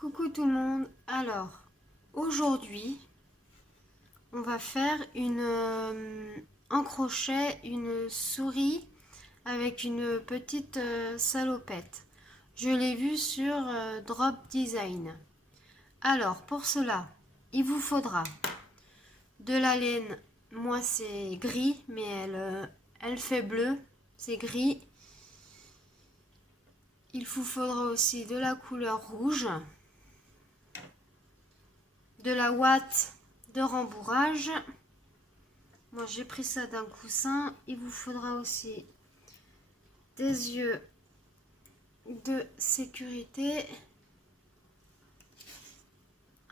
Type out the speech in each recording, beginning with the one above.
Coucou tout le monde. Alors, aujourd'hui, on va faire un crochet, une souris avec une petite salopette. Je l'ai vu sur Drop Design. Alors, pour cela, il vous faudra de la laine. Moi, c'est gris, mais elle fait bleu. C'est gris. Il vous faudra aussi de la couleur rouge, de la ouate de rembourrage. Moi j'ai pris ça d'un coussin. Il vous faudra aussi des yeux de sécurité,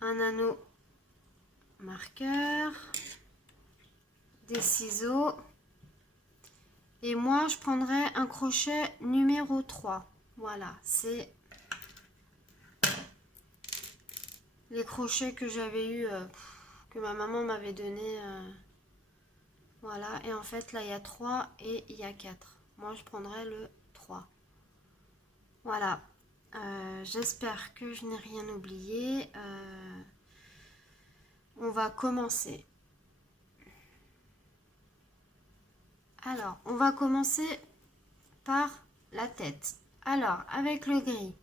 un anneau marqueur, des ciseaux, et moi je prendrai un crochet numéro 3. Voilà, c'est les crochets que j'avais eu, que ma maman m'avait donné. Voilà, et en fait là il y a 3 et il y a 4. Moi je prendrai le 3. Voilà, j'espère que je n'ai rien oublié. On va commencer. Alors, on va commencer par la tête. Alors, avec le gris,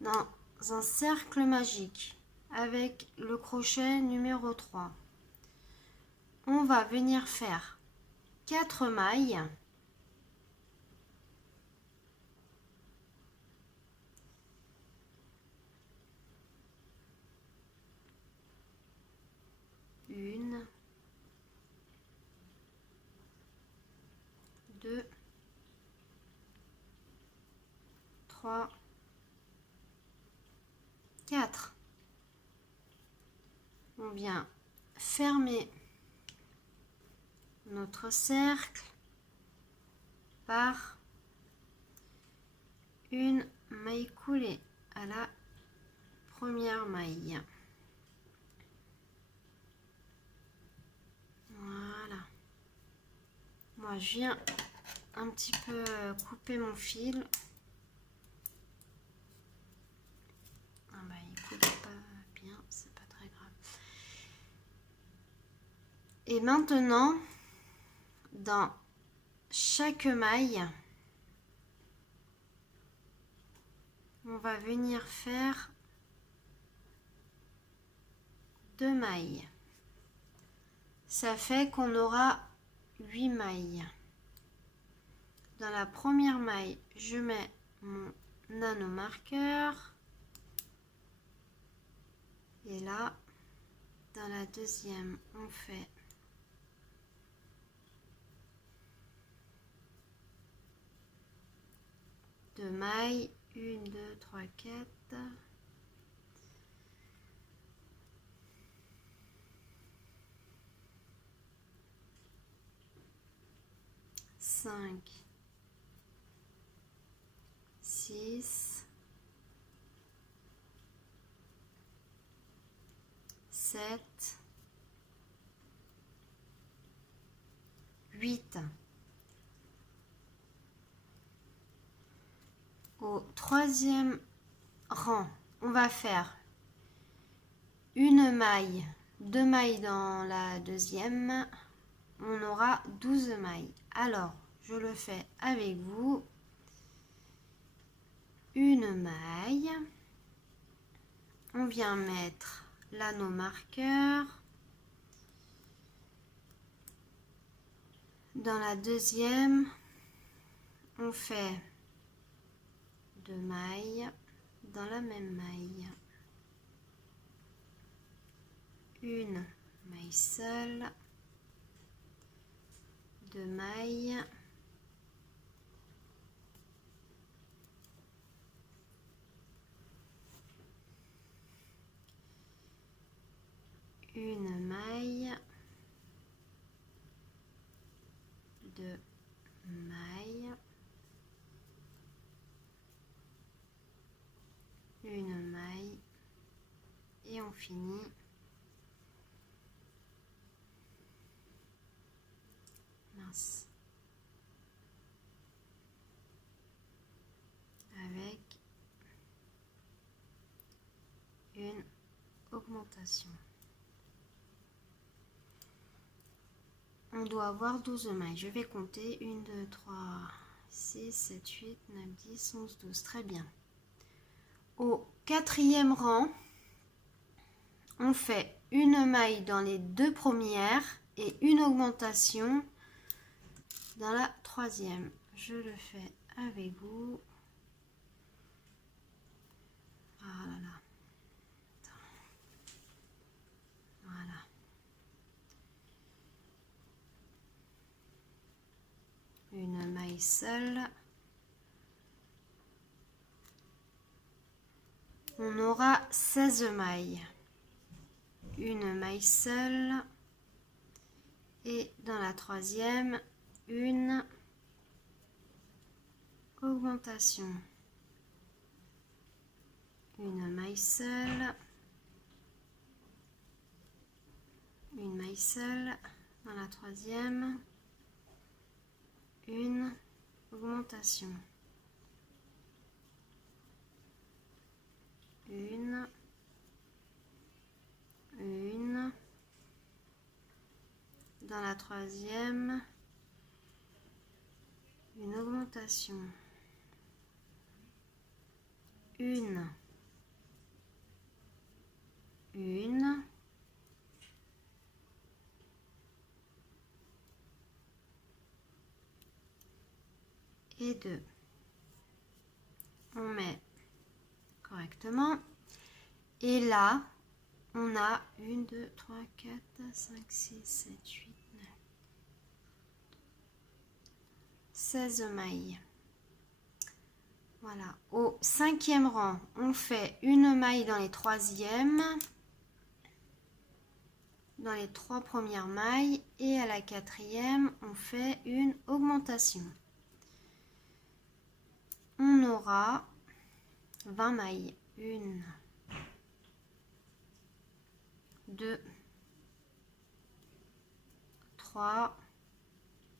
dans un cercle magique, avec le crochet numéro 3, on va venir faire 4 mailles. Une, deux, 3, 4. On vient fermer notre cercle par une maille coulée à la première maille. Voilà. Moi, je viens un petit peu couper mon fil. Ah bah, il coupe pas bien, c'est pas très grave. Et maintenant, dans chaque maille, on va venir faire 2 mailles. Ça fait qu'on aura 8 mailles. Dans la première maille, je mets mon anneau marqueur. Et là, dans la deuxième, on fait deux mailles. 1, 2, 3, 4. 5, 6, 7, 8. Au troisième rang, on va faire une maille, 2 mailles dans la deuxième. On aura 12 mailles. Alors, je le fais avec vous. Une maille. On vient mettre l'anneau marqueur. Dans la deuxième, on fait 2 mailles dans la même maille. Une maille seule. 2 mailles. Une maille. 2 mailles. Une maille. Et on finit avec augmentation. On doit avoir 12 mailles. Je vais compter 1, 2, 3, 6, 7, 8, 9, 10, 11, 12. Très bien. Au quatrième rang, on fait une maille dans les deux premières et une augmentation dans la troisième. Je le fais avec vous. Voilà. Voilà. Une maille seule. On aura 16 mailles. Une maille seule. Et dans la troisième, une augmentation. Une maille seule. Une maille seule. Dans la troisième, une augmentation. Une. Dans la troisième, une augmentation. Une. Et 2. On met correctement. Et là, on a 1, 2, 3, 4, 5, 6, 7, 8, 9, 16 mailles. Voilà. Au cinquième rang, on fait une maille dans les troisièmes, dans les trois premières mailles, et à la quatrième, on fait une augmentation. On aura 20 mailles. 1, 2, 3,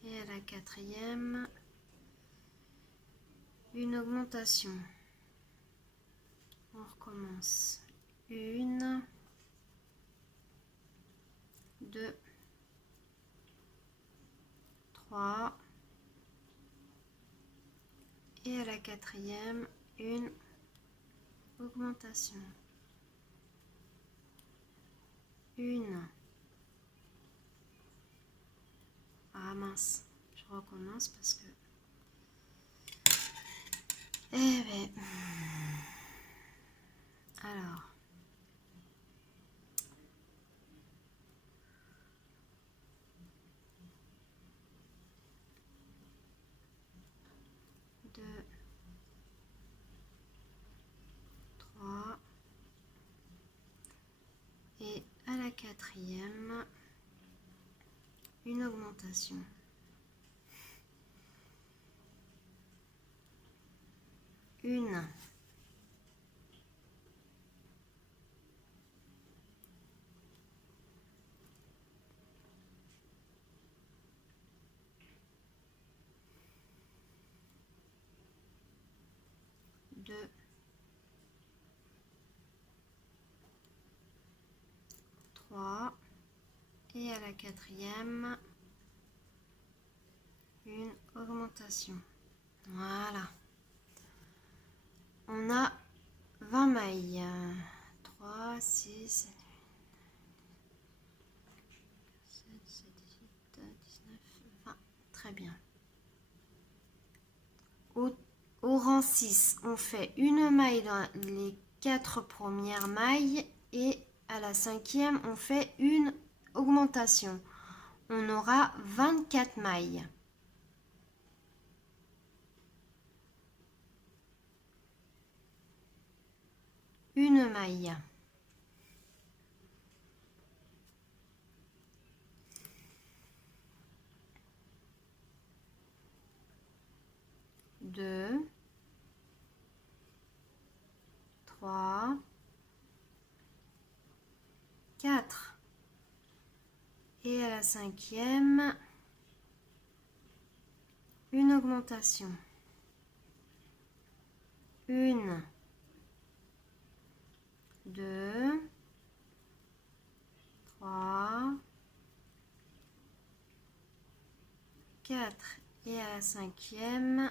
et à la quatrième, une augmentation. On recommence. 1, 2, 3, et à la quatrième, une augmentation. 1. Ah mince, je recommence parce que... Eh ben... Alors... 2, 3... Et à la quatrième, une augmentation. 1. 2, 3, et à la quatrième, une augmentation. Voilà. On a 20 mailles. 3, 6, 7, 18, 19, 20. Très bien. Au rang 6, on fait une maille dans les 4 premières mailles et à la cinquième, on fait une augmentation. On aura 24 mailles. Une maille. 2, 3, 4. Et à la cinquième, une augmentation. 1, 2, 4 et à la 5e,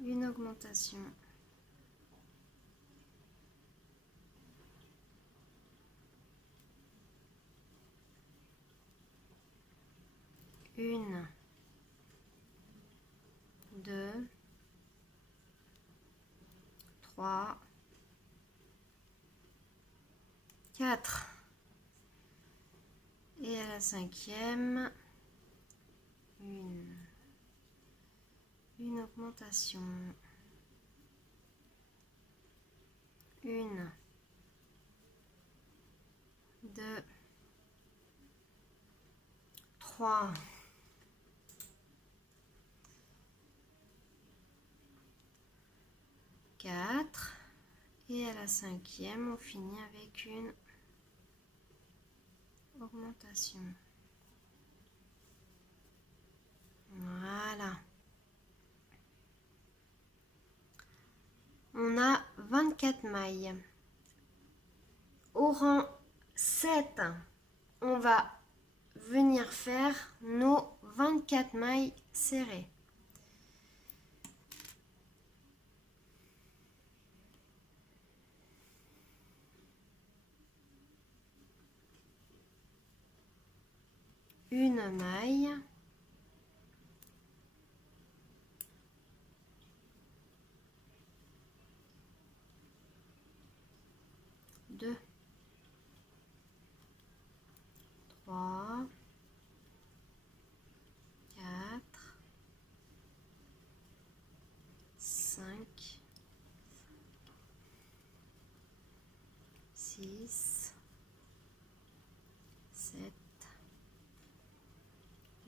une augmentation. Une, 2, 3, 4. Et à la 5e, une augmentation. Une, 2, 3, 4. Et à la 5e, on finit avec une augmentation. Voilà. On a 24 mailles. Au rang 7, on va venir faire nos 24 mailles serrées. Une maille, deux, 3, 4, 5, 6, 7,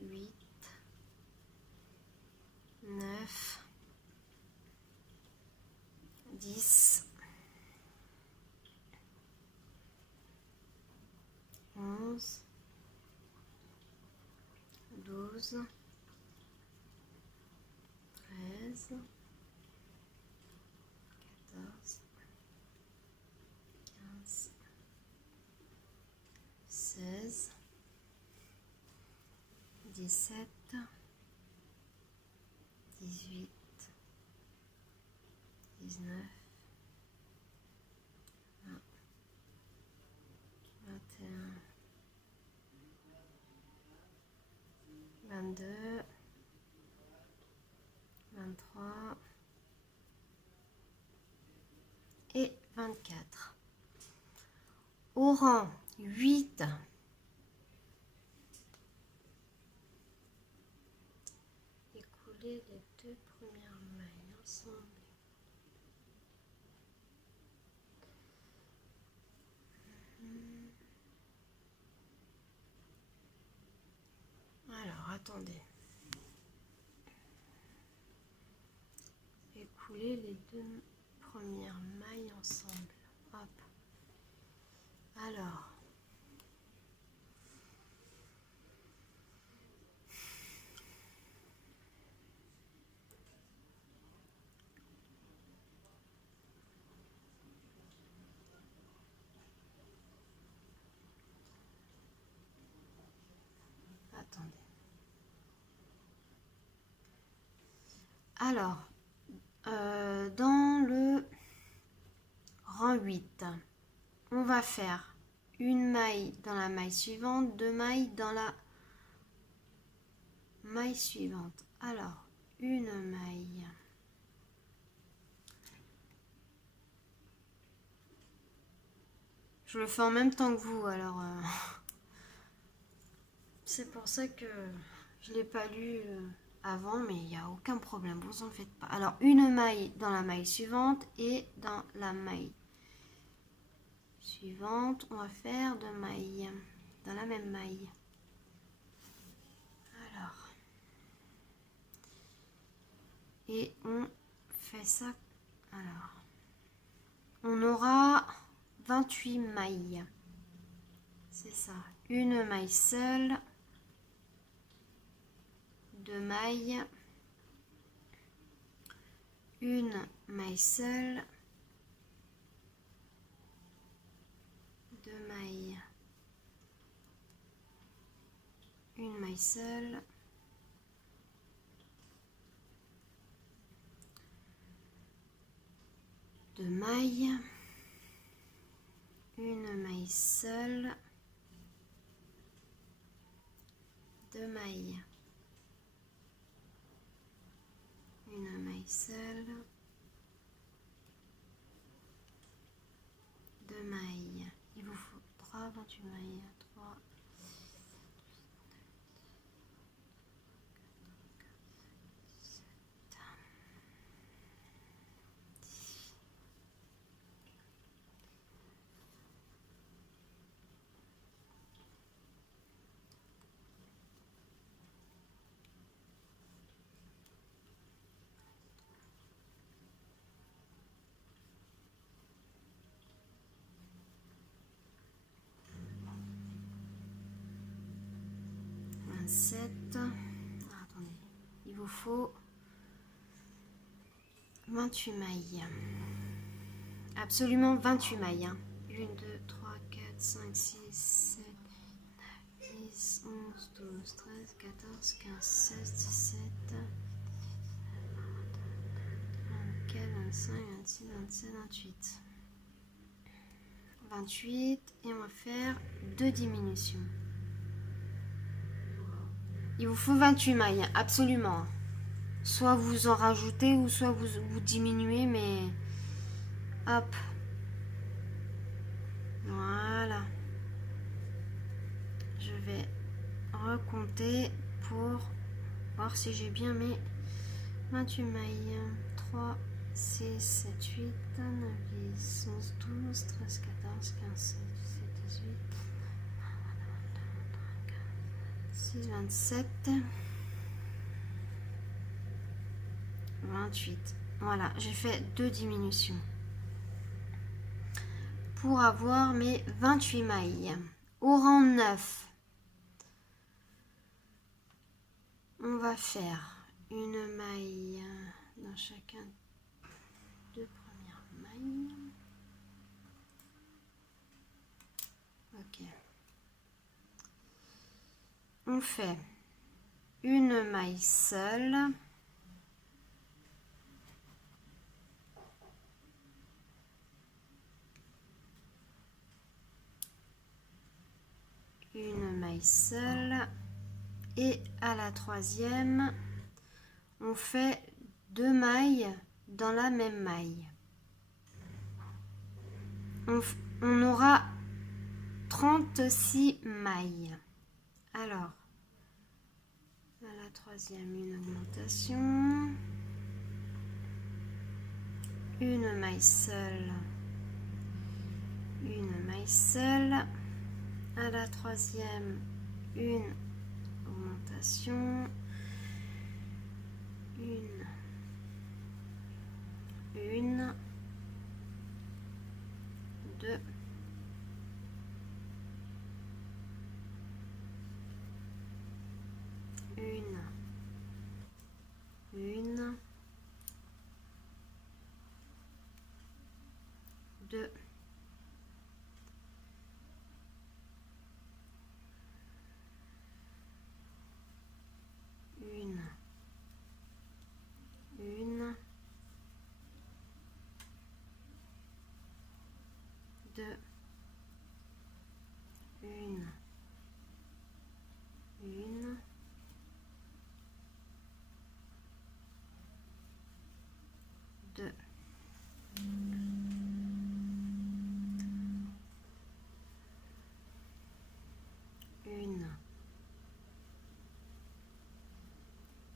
8, 9, 10, 11, 12, 13, 14, 15, 16, 17, 18, 19, 20, 21, 22, 23 et 24. Au rang 8, écouler les deux premières mailles ensemble. Alors, attendez. Écouler les deux premières mailles ensemble. Hop. Alors. Attendez. Alors, dans le rang 8, on va faire une maille dans la maille suivante, deux mailles dans la maille suivante. Alors, une maille. Je le fais en même temps que vous, alors c'est pour ça que je ne l'ai pas lu avant, mais il n'y a aucun problème, vous en faites pas. Alors, une maille dans la maille suivante et dans la maille suivante, on va faire deux mailles dans la même maille. Alors, et on fait ça. Alors, on aura 28 mailles. C'est ça. Une maille seule, deux mailles, une maille seule, deux mailles, mailles seules. Deux mailles. Une maille seule. Deux mailles. Une maille seule. Deux mailles. Il vous faudra 28 mailles. 3, 27. Ah, attendez, il vous faut 28 mailles. Absolument 28 mailles. 1, 2, 3, 4, 5, 6, 7, 9, 10, 11, 12, 13, 14, 15, 16, 17, 24, 25, 26, 27, 28. 28 et on va faire 2 diminutions. Il vous faut 28 mailles, absolument. Soit vous en rajoutez ou soit vous diminuez, mais hop. Voilà. Je vais recompter pour voir si j'ai bien mes 28 mailles. 3, 6, 7, 8, 9, 10, 11, 12, 13, 14, 15, 16, 17, 18, 6, 27, 28. Voilà, j'ai fait 2 diminutions pour avoir mes 28 mailles. Au rang 9, on va faire une maille dans chacun des 2 premières mailles. Ok. On fait une maille seule. Une maille seule. Et à la troisième, on fait 2 mailles dans la même maille. On aura 36 mailles. Alors, à la troisième, une augmentation. Une maille seule. Une maille seule. À la troisième, une augmentation. Une. 2. Une. 2. Une. 2. Une. 2.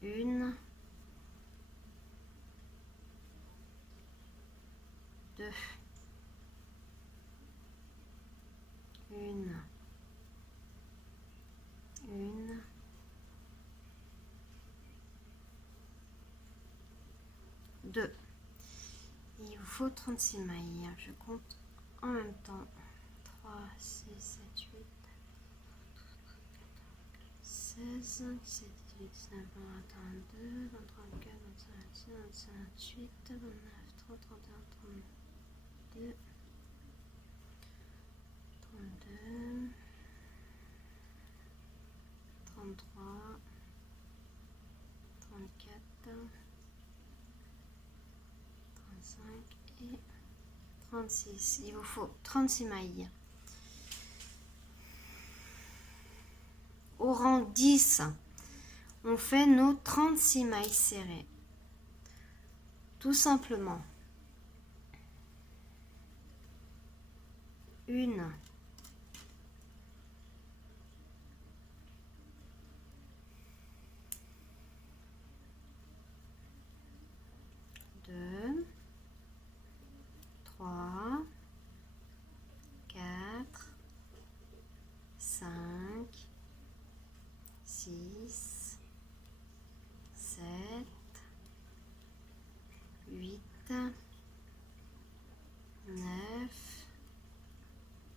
Une. 2. Une. 2. Il vous faut 36 mailles. Je compte en même temps. 3, 6, 7, 8, 16, 17, 18, 19, 20, 22, 23, 24, 25, 26, 27, 28, 29, 30, 31, 32, 32, 33, 33, 34, 35 et 36. Il vous faut 36 mailles. Au rang 10, on fait nos 36 mailles serrées. Tout simplement. Une. Deux. 3, 4, 5, 6, 7, 8, 9,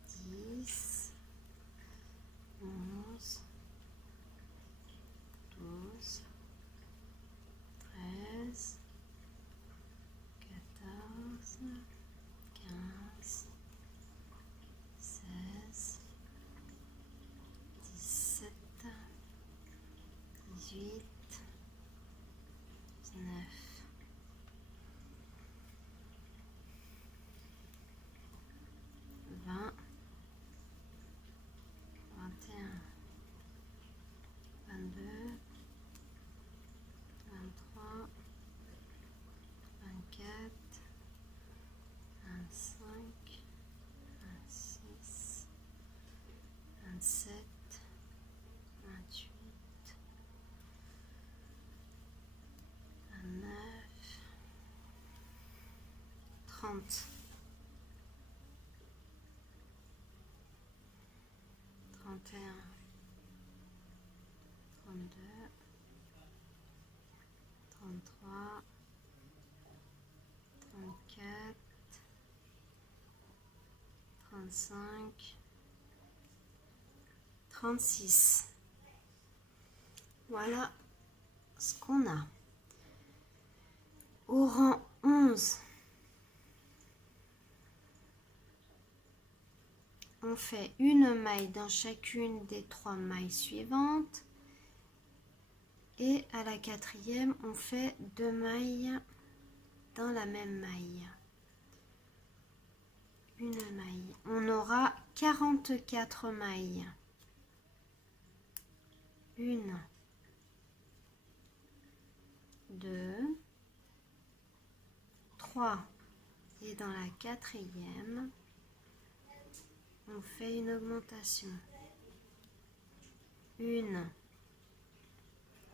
10, 11, 12, 13, 14, 15, 16, 17, 18, 19, 20, 21, 22, 23, 24, 25, 26, 27, 28, 29, 30, 31, 32, 33, 34, 35, 36. Voilà ce qu'on a. Au rang 11, on fait une maille dans chacune des 3 mailles suivantes. Et à la 4e, on fait 2 mailles dans la même maille. Une maille. On aura 44 mailles. 1, 2, 3. Et dans la 4e, on fait une augmentation. 1,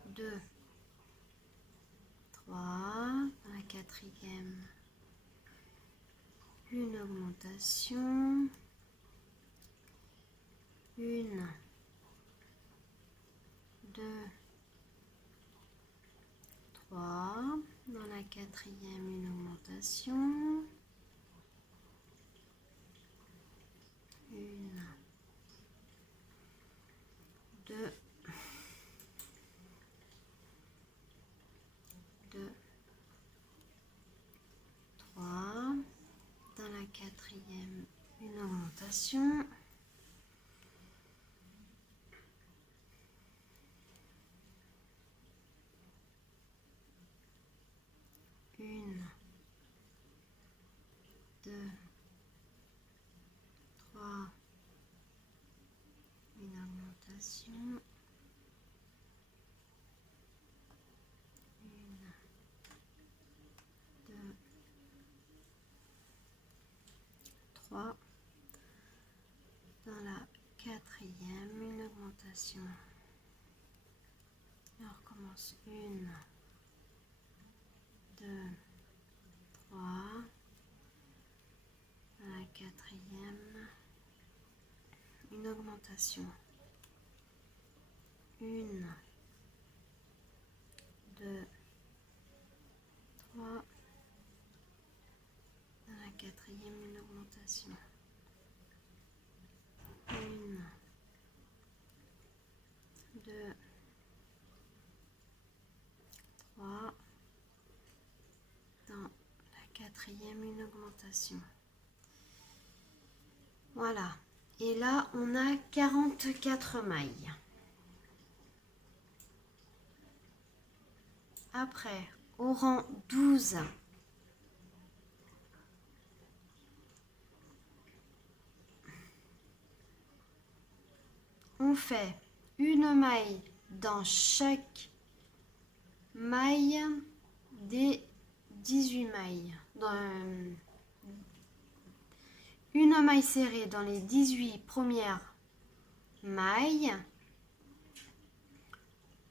2, 3. Dans la 4e, une augmentation. 1, 2, 3. Dans la 4e, une augmentation. 1, 2, 3. Dans la 4e, une augmentation. 1, 2, 3. Une augmentation. 1, 2, 3. Dans la 4e, une augmentation. Et on recommence. 1, 2, 3. Dans la 4e, une augmentation. 1, 2, 3. Dans la 4e, une augmentation. 1, 2, 3. Dans la 4e, une augmentation. Voilà. Et là, on a 44 mailles. Après, au rang 12, on fait une maille dans chaque maille des 18 mailles. Une maille serrée dans les 18 premières mailles,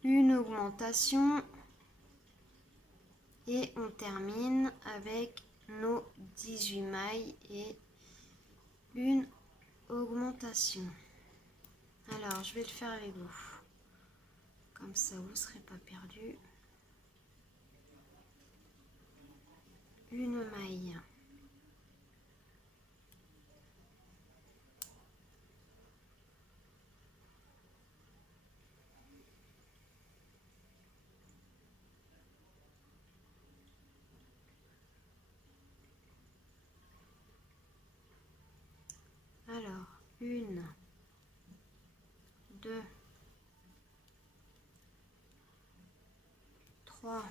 une augmentation et on termine avec nos 18 mailles et une augmentation. Alors, je vais le faire avec vous. Comme ça, vous ne serez pas perdu. Une maille. Alors, une, deux, trois,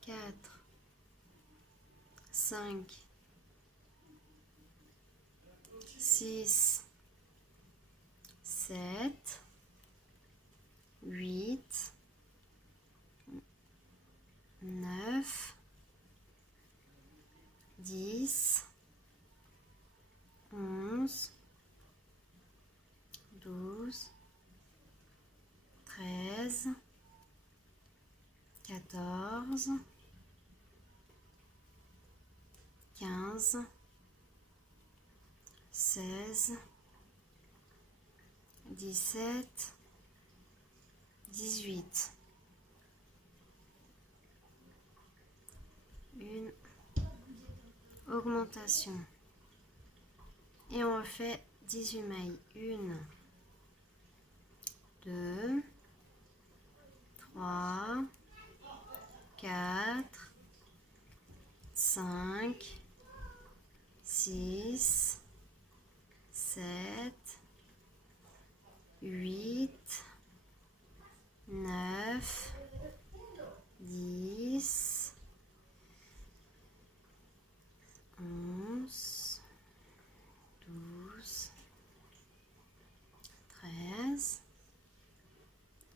quatre, 5, 6, 7, 8, 9, 10, 11, 12, 13, 14, 15, 16, 17, 18. Une augmentation. Et on refait 18 mailles. 1, 2, 3, 4, 5, 6, 7, 8, 9, 10, 11, 12, 13,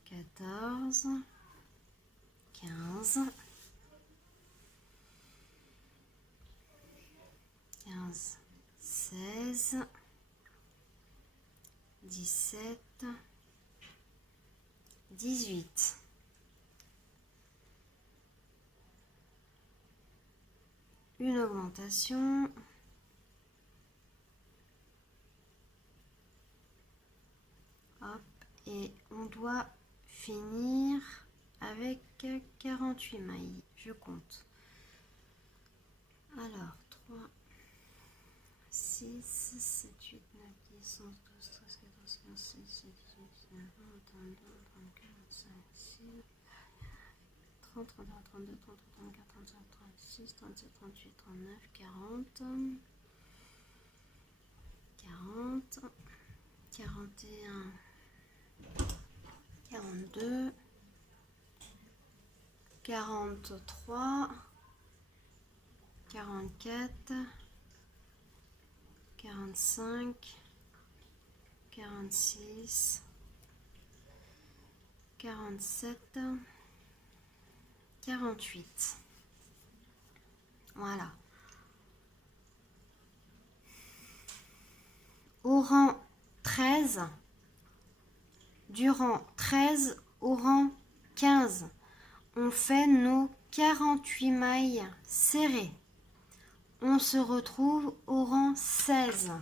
14, 15, 16, 17, 18. Une augmentation. Hop, et on doit finir avec 48 mailles. Je compte. Alors, 3, 6, 7, 8, 9, 10, 11, 12, 13, 14, 15, 16, 17, 18, 19, 20, 22, 23, 25, 26, 30, 31, 32, 33, 34, 35, 36, 37, 38, 39, 40, 40, 41, 42, 43, 44, 45, 46, 47, 48. Voilà. Au rang 13, du rang 13 au rang 15, on fait nos 48 mailles serrées. On se retrouve au rang 16.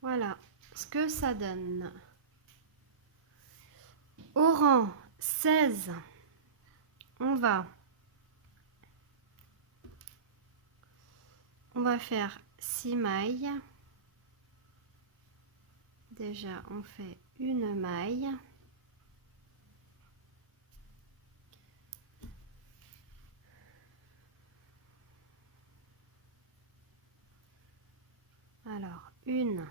Voilà ce que ça donne. Au rang 16, on va faire 6 mailles. Déjà, on fait une maille. Alors, 1,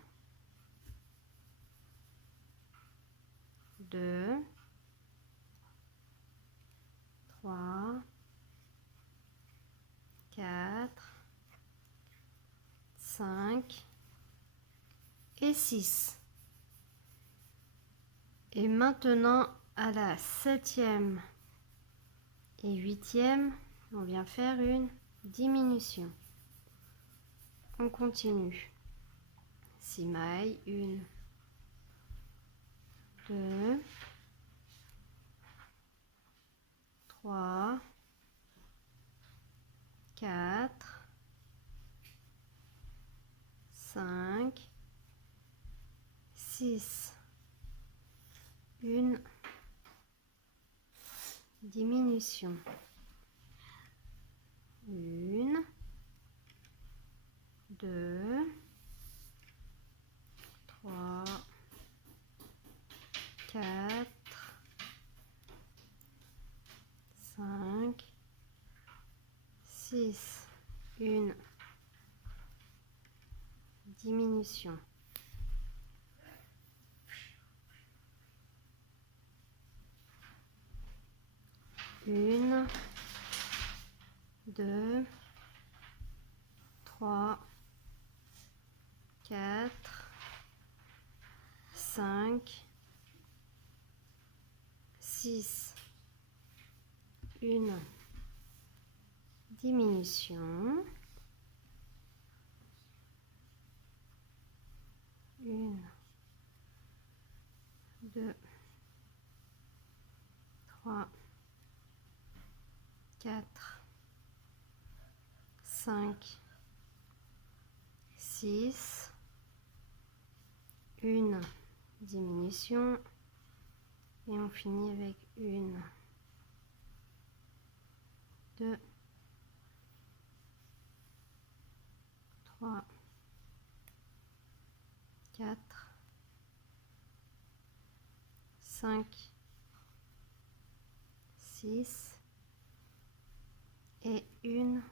2, 3, 4, 5 et 6. Et maintenant, à la 7e et 8e, on vient faire une diminution. On continue. 6 mailles, 1, 2, 3, 4, 5, 6. Une diminution. 1, 2, 3, 4, 5, 6. Une diminution. 1, 2, 3, 4, 5, 6. Une diminution. 1, 2, 3, 4, 5, 6. Une diminution. Et on finit avec 1, 2, 3, 4, 5, 6 et une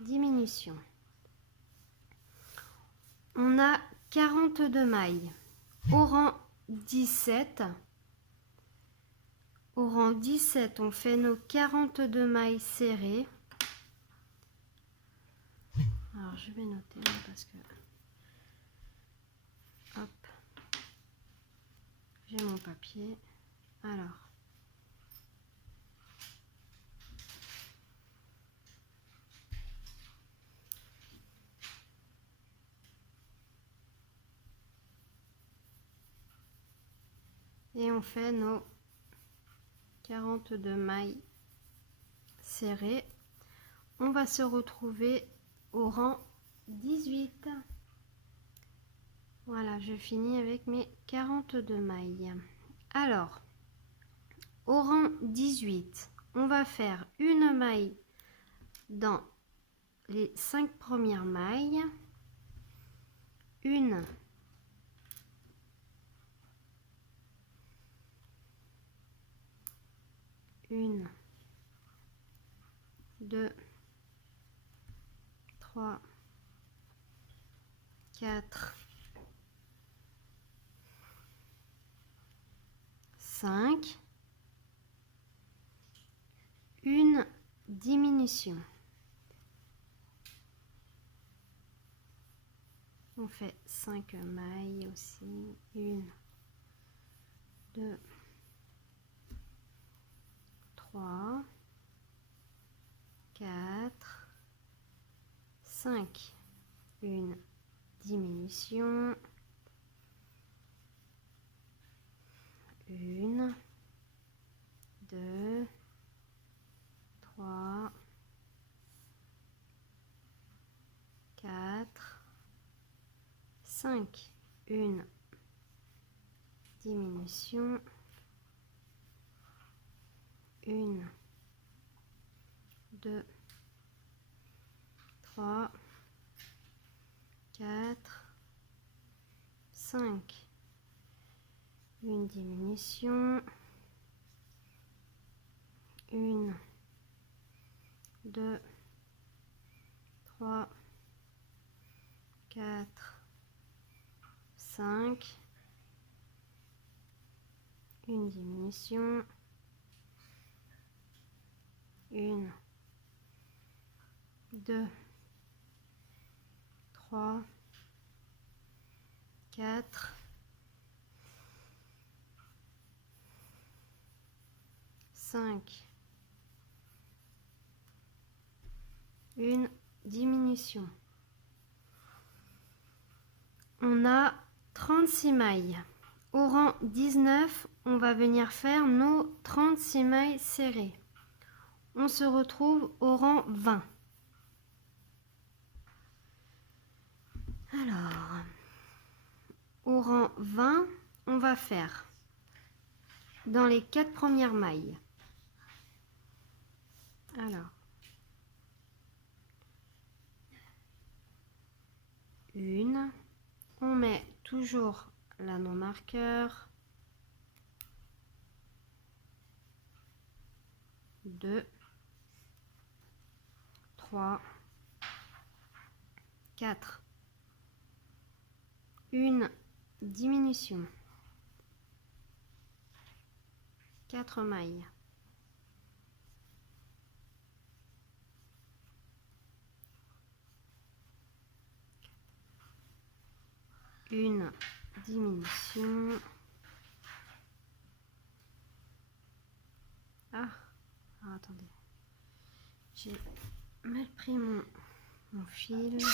diminution. On a 42 mailles. Au rang 17, on fait nos 42 mailles serrées. Alors je vais noter parce que hop, j'ai mon papier. Alors et on fait nos 42 mailles serrées. On va se retrouver au rang 18. Voilà, je finis avec mes 42 mailles. Alors, au rang 18, on va faire une maille dans les 5 premières mailles, une, deux, 3, 4, 5, une diminution. On fait 5 mailles aussi, 1, 2, 3, 4, 5, une diminution, 1, 2, 3, 4, 5, une diminution, 1, 2, 3, 4, 5, une diminution, 1, 2, 3, 4, 5, une diminution, 1, 2, 3, 4, 5, une diminution. On a 36 mailles. Au rang 19, on va venir faire nos 36 mailles serrées. On se retrouve au rang 20. Alors, au rang 20, on va faire dans les 4 premières mailles. Alors, une, on met toujours l'anneau marqueur, 2, 3, 4, une diminution, 4 mailles, une diminution. Ah, attendez, j'ai mal pris mon fil.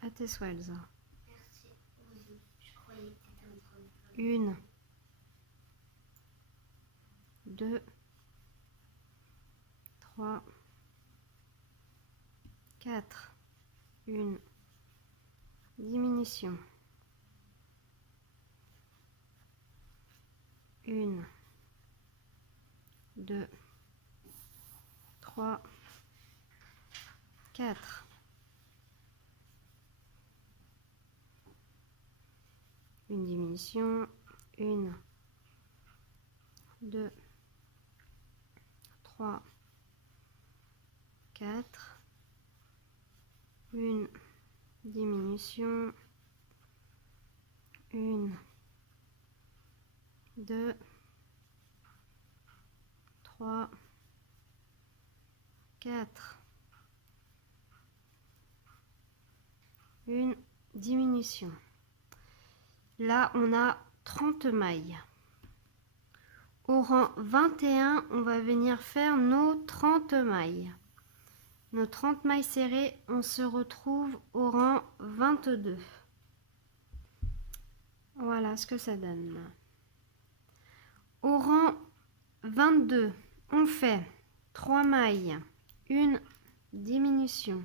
À tes souhaits, Elsa. Merci. Oui, je croyais que tu étais en train de faire. 1, 2, 3, 4, une diminution, 1, 2, 3, 4, une diminution, 1, 2, 3, 4, une diminution, 1, 2, 3, 4, une diminution. Là, on a 30 mailles. Au rang 21, on va venir faire nos 30 mailles. Nos 30 mailles serrées, on se retrouve au rang 22. Voilà ce que ça donne. Au rang 22, on fait 3 mailles, une diminution.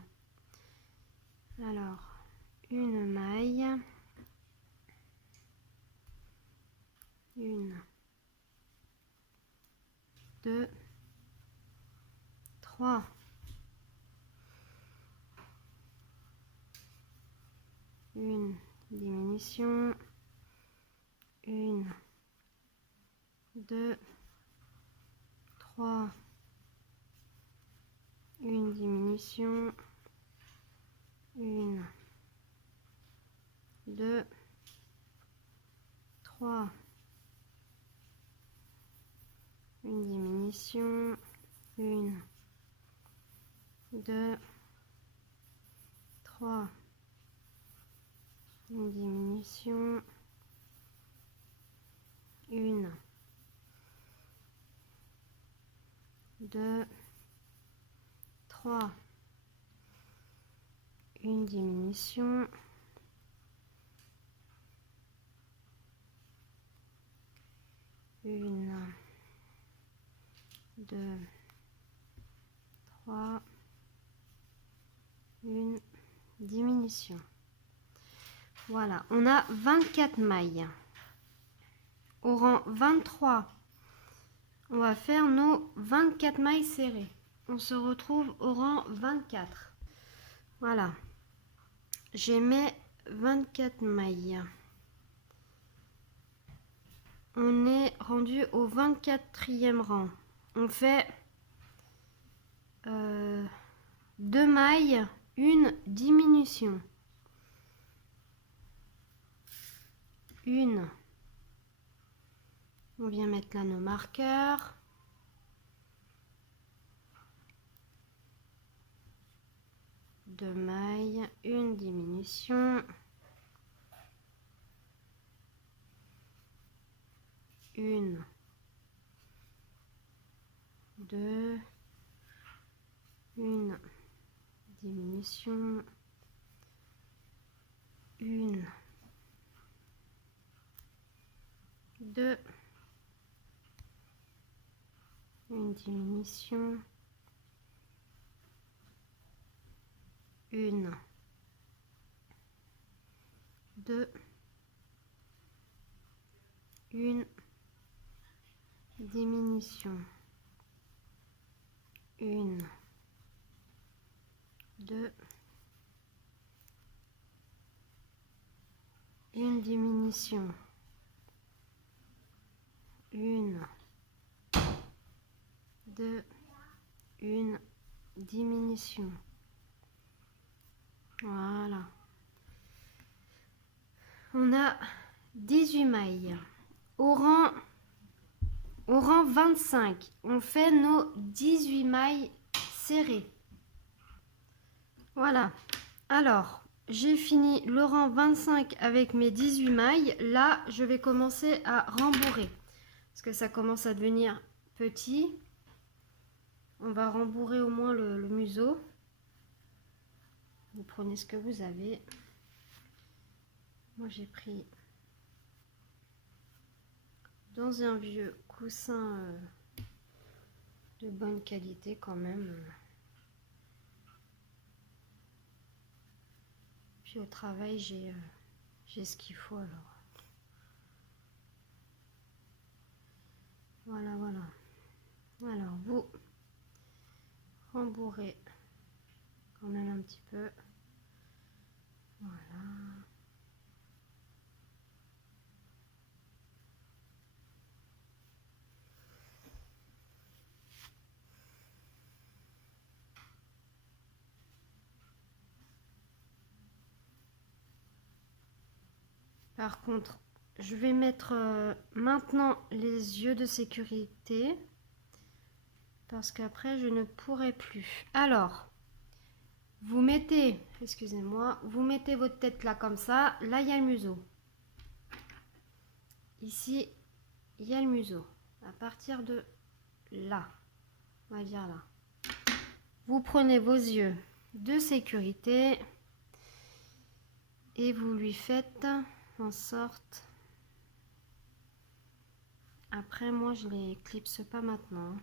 Alors, une maille, une, 2, 3, une diminution, 1, 2, 3, une diminution, 1, 2, 3, une diminution, 1, 2, 3, une diminution, 1, 2, 3, une diminution, 1, 2, 3, une diminution. Voilà, on a 24 mailles. Au rang 23, on va faire nos 24 mailles serrées. On se retrouve au rang 24. Voilà, j'ai mes 24 mailles. On est rendu au 24e rang. On fait 2 mailles une diminution. Une. On vient mettre là nos marqueurs. Deux mailles, une diminution. Une. Deux. Une diminution. Une. Deux. Une diminution. Une. Deux. Une diminution. Une. Deux. Une diminution. Une. Deux. Une diminution. Voilà. On a 18 mailles. Au rang 25, on fait nos 18 mailles serrées. Voilà. Alors, j'ai fini le rang 25 avec mes 18 mailles. Là, je vais commencer à rembourrer. Parce que ça commence à devenir petit. On va rembourrer au moins le museau. Vous prenez ce que vous avez. Moi, j'ai pris dans un vieux coussin de bonne qualité quand même. Puis au travail, j'ai ce qu'il faut alors. Voilà, voilà. Alors, vous rembourrez quand même un petit peu. Voilà. Par contre, je vais mettre maintenant les yeux de sécurité parce qu'après je ne pourrai plus. Alors, vous mettez, excusez-moi, vous mettez votre tête là comme ça. Là, il y a le museau. Ici, il y a le museau. À partir de là, on va dire là. Vous prenez vos yeux de sécurité et vous lui faites en sorte. Après, moi, je les clipse pas maintenant.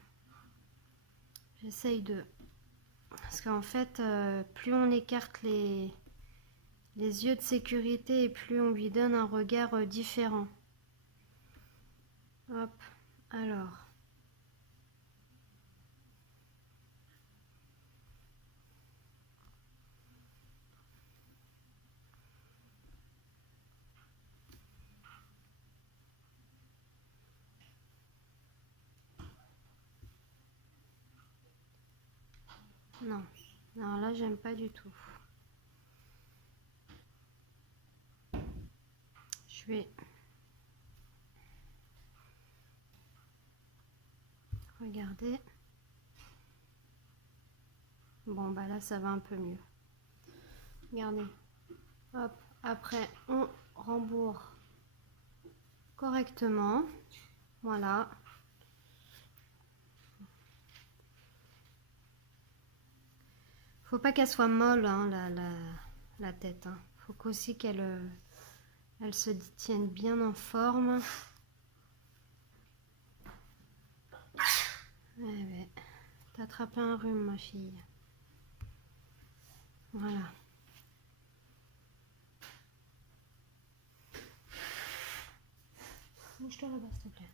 J'essaye de... Parce qu'en fait, plus on écarte les yeux de sécurité et plus on lui donne un regard différent. Hop, alors. Non, alors là, j'aime pas du tout. Je vais... Regardez. Bon, bah là, ça va un peu mieux. Regardez. Hop, après, on rembourre correctement. Voilà. Faut pas qu'elle soit molle, hein, la tête. Hein. Faut qu'aussi qu'elle elle se tienne bien en forme. Ouais. T'as attrapé un rhume, ma fille. Voilà. Bouge-toi là-bas, s'il te plaît.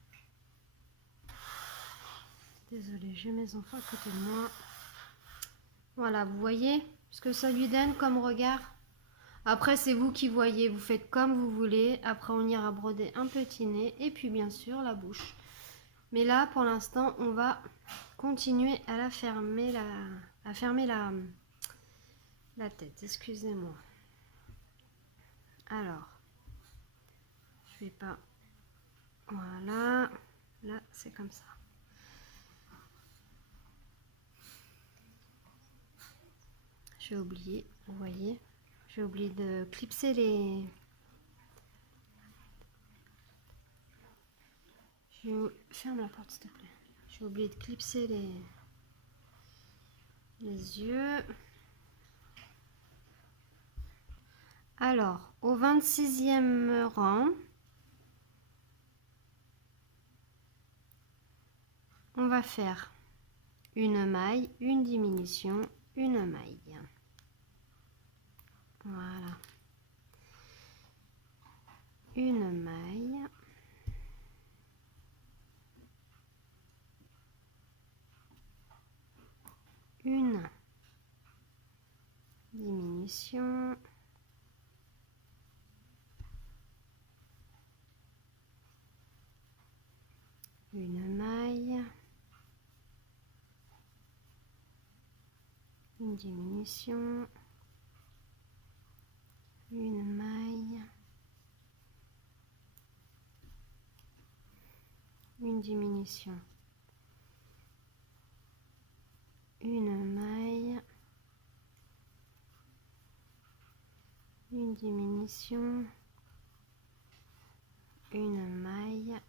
Désolée, j'ai mes enfants à côté de moi. Voilà, vous voyez ce que ça lui donne comme regard. Après, c'est vous qui voyez. Vous faites comme vous voulez. Après, on ira broder un petit nez. Et puis, bien sûr, la bouche. Mais là, pour l'instant, on va continuer à la fermer, à fermer la tête, excusez-moi. Alors, je vais pas, voilà, là c'est comme ça. J'ai oublié, vous voyez, j'ai oublié de clipser les... Ferme la porte s'il te plaît. J'ai oublié de clipser les yeux. Alors, au 26e rang, on va faire une maille, une diminution, une maille. Voilà. Une maille. Une diminution. Une maille. Une diminution. Une maille. Une diminution. Une maille. Une diminution. Une maille.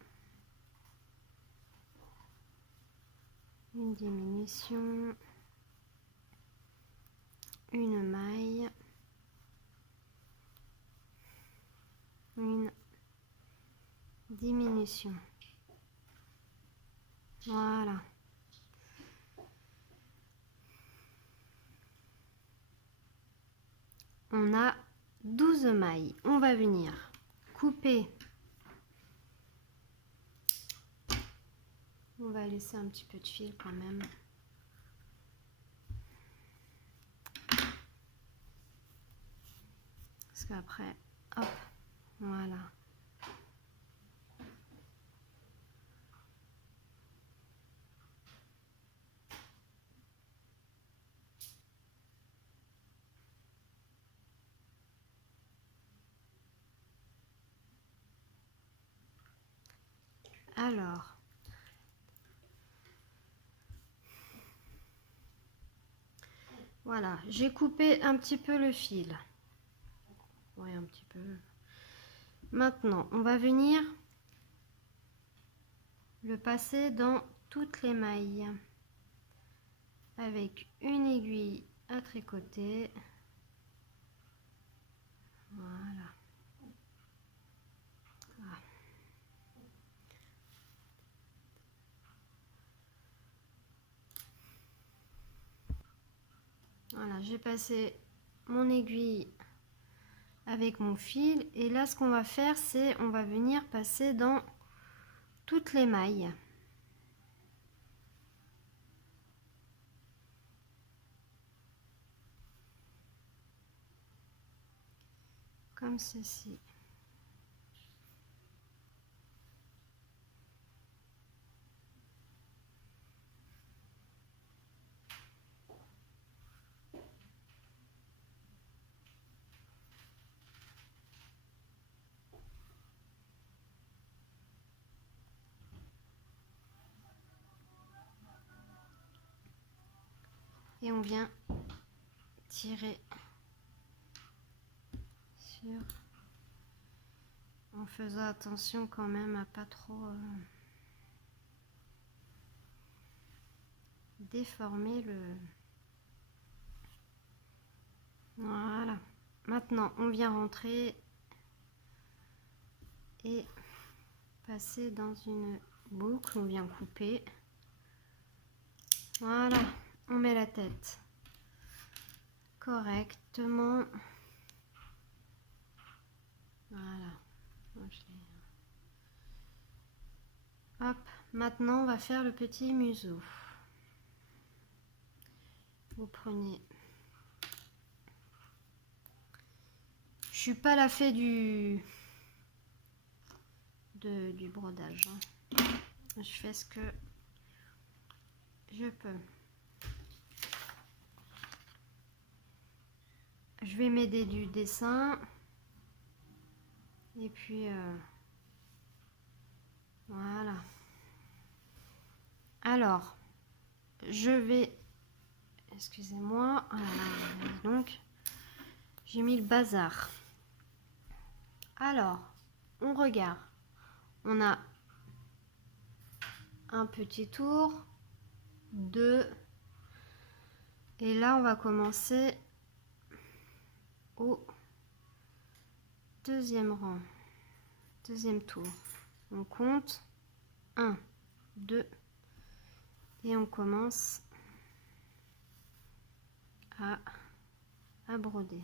Une diminution. Une maille. Une diminution. Voilà. On a 12 mailles. On va venir couper. On va laisser un petit peu de fil quand même. Parce qu'après, hop, voilà. Alors, voilà, j'ai coupé un petit peu le fil. Oui, un petit peu. Maintenant, on va venir le passer dans toutes les mailles avec une aiguille à tricoter. Voilà. Voilà, j'ai passé mon aiguille avec mon fil et là ce qu'on va faire c'est on va venir passer dans toutes les mailles. Comme ceci. Et on vient tirer sur, en faisant attention quand même à pas trop déformer le... Voilà. Maintenant, on vient rentrer et passer dans une boucle. On vient couper. Voilà. On met la tête correctement. Voilà. Hop. Maintenant, on va faire le petit museau. Vous prenez... Je suis pas la fée du brodage. Hein. Je fais ce que je peux. je vais m'aider du dessin. Et puis, voilà. Alors, je vais... Excusez-moi. Donc, j'ai mis le bazar. Alors, on regarde. On a un petit tour, 2. Et là, on va commencer au deuxième rang, deuxième tour. On compte 1, 2 et on commence à broder.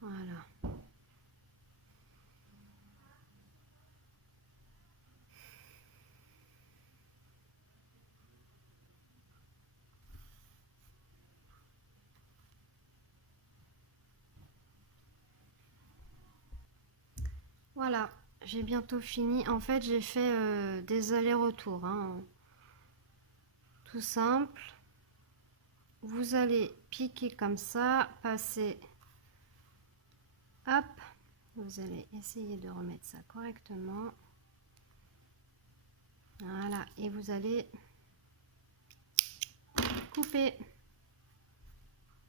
Voilà. Voilà, j'ai bientôt fini. En fait, j'ai fait des allers-retours, hein. Tout simple. Vous allez piquer comme ça, passer, hop, vous allez essayer de remettre ça correctement. Voilà, et vous allez couper.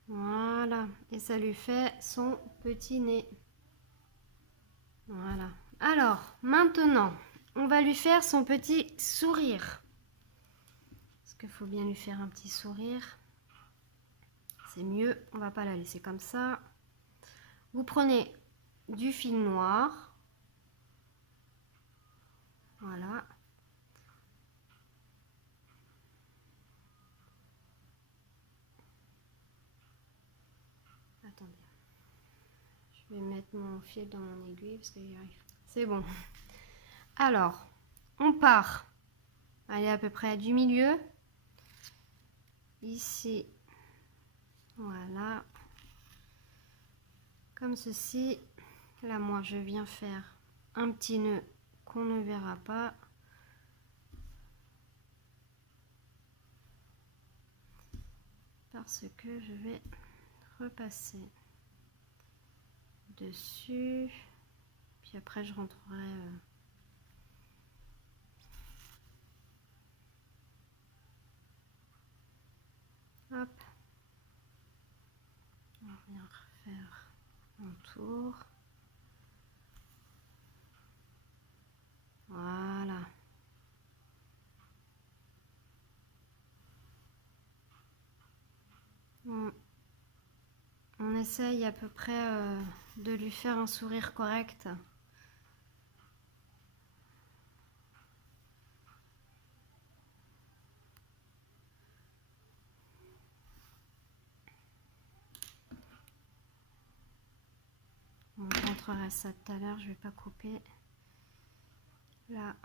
Voilà, et ça lui fait son petit nez. Voilà. Alors, maintenant, on va lui faire son petit sourire. Parce qu'il faut bien lui faire un petit sourire. C'est mieux, on va pas la laisser comme ça. Vous prenez du fil noir. Voilà. Attendez. Je vais mettre mon fil dans mon aiguille parce que j'y arrive. C'est bon. Alors, on part. Allez, à peu près du milieu. Ici. Voilà. Comme ceci. Là, moi, je viens faire un petit nœud qu'on ne verra pas. Parce que je vais repasser dessus. Puis après, je rentrerai... Hop. On va venir refaire un tour. Voilà. On essaye à peu près de lui faire un sourire correct. On montrera ça tout à l'heure, je vais pas couper. Là,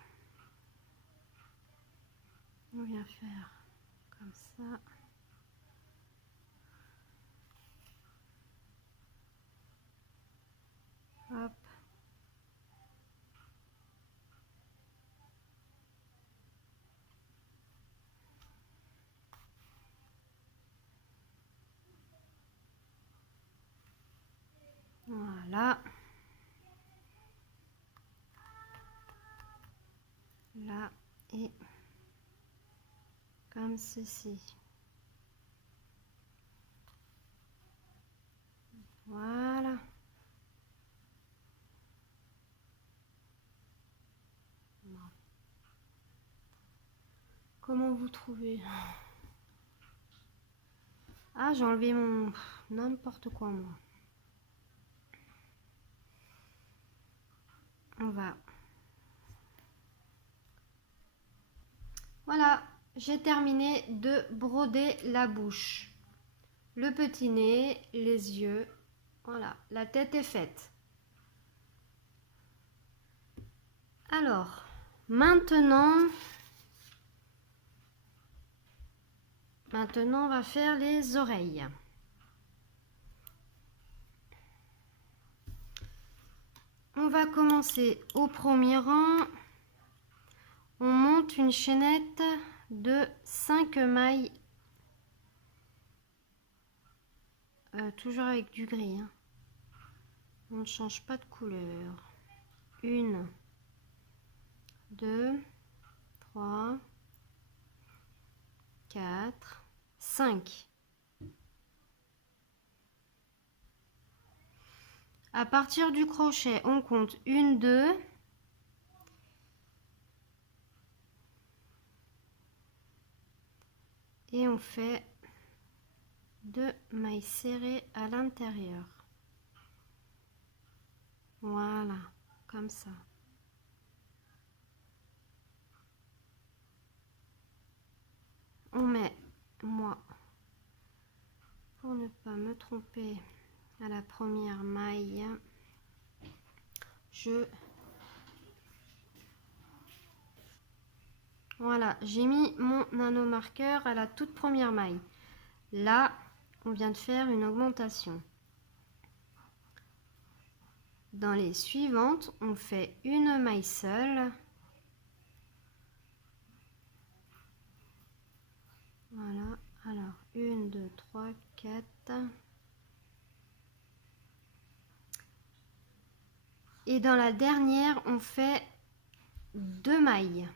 on vient faire comme ça. Hop. Voilà. Là et comme ceci. Voilà. Bon. Comment vous trouvez? Ah, j'ai enlevé mon... n'importe quoi, moi. On va... Voilà, j'ai terminé de broder la bouche. Le petit nez, les yeux. Voilà, la tête est faite. Alors, maintenant, on va faire les oreilles. On va commencer au premier rang. On monte une chaînette de 5 mailles, toujours avec du gris, hein. On ne change pas de couleur. 1, 2, 3, 4, 5. À partir du crochet, on compte 1, 2, et on fait 2 mailles serrées à l'intérieur. Voilà, comme ça. On met, moi, pour ne pas me tromper, à la première maille, voilà, j'ai mis mon nano marqueur à la toute première maille. Là, on vient de faire une augmentation. Dans les suivantes, on fait une maille seule. Voilà, alors 1, 2, 3, 4. Et dans la dernière, on fait 2 mailles.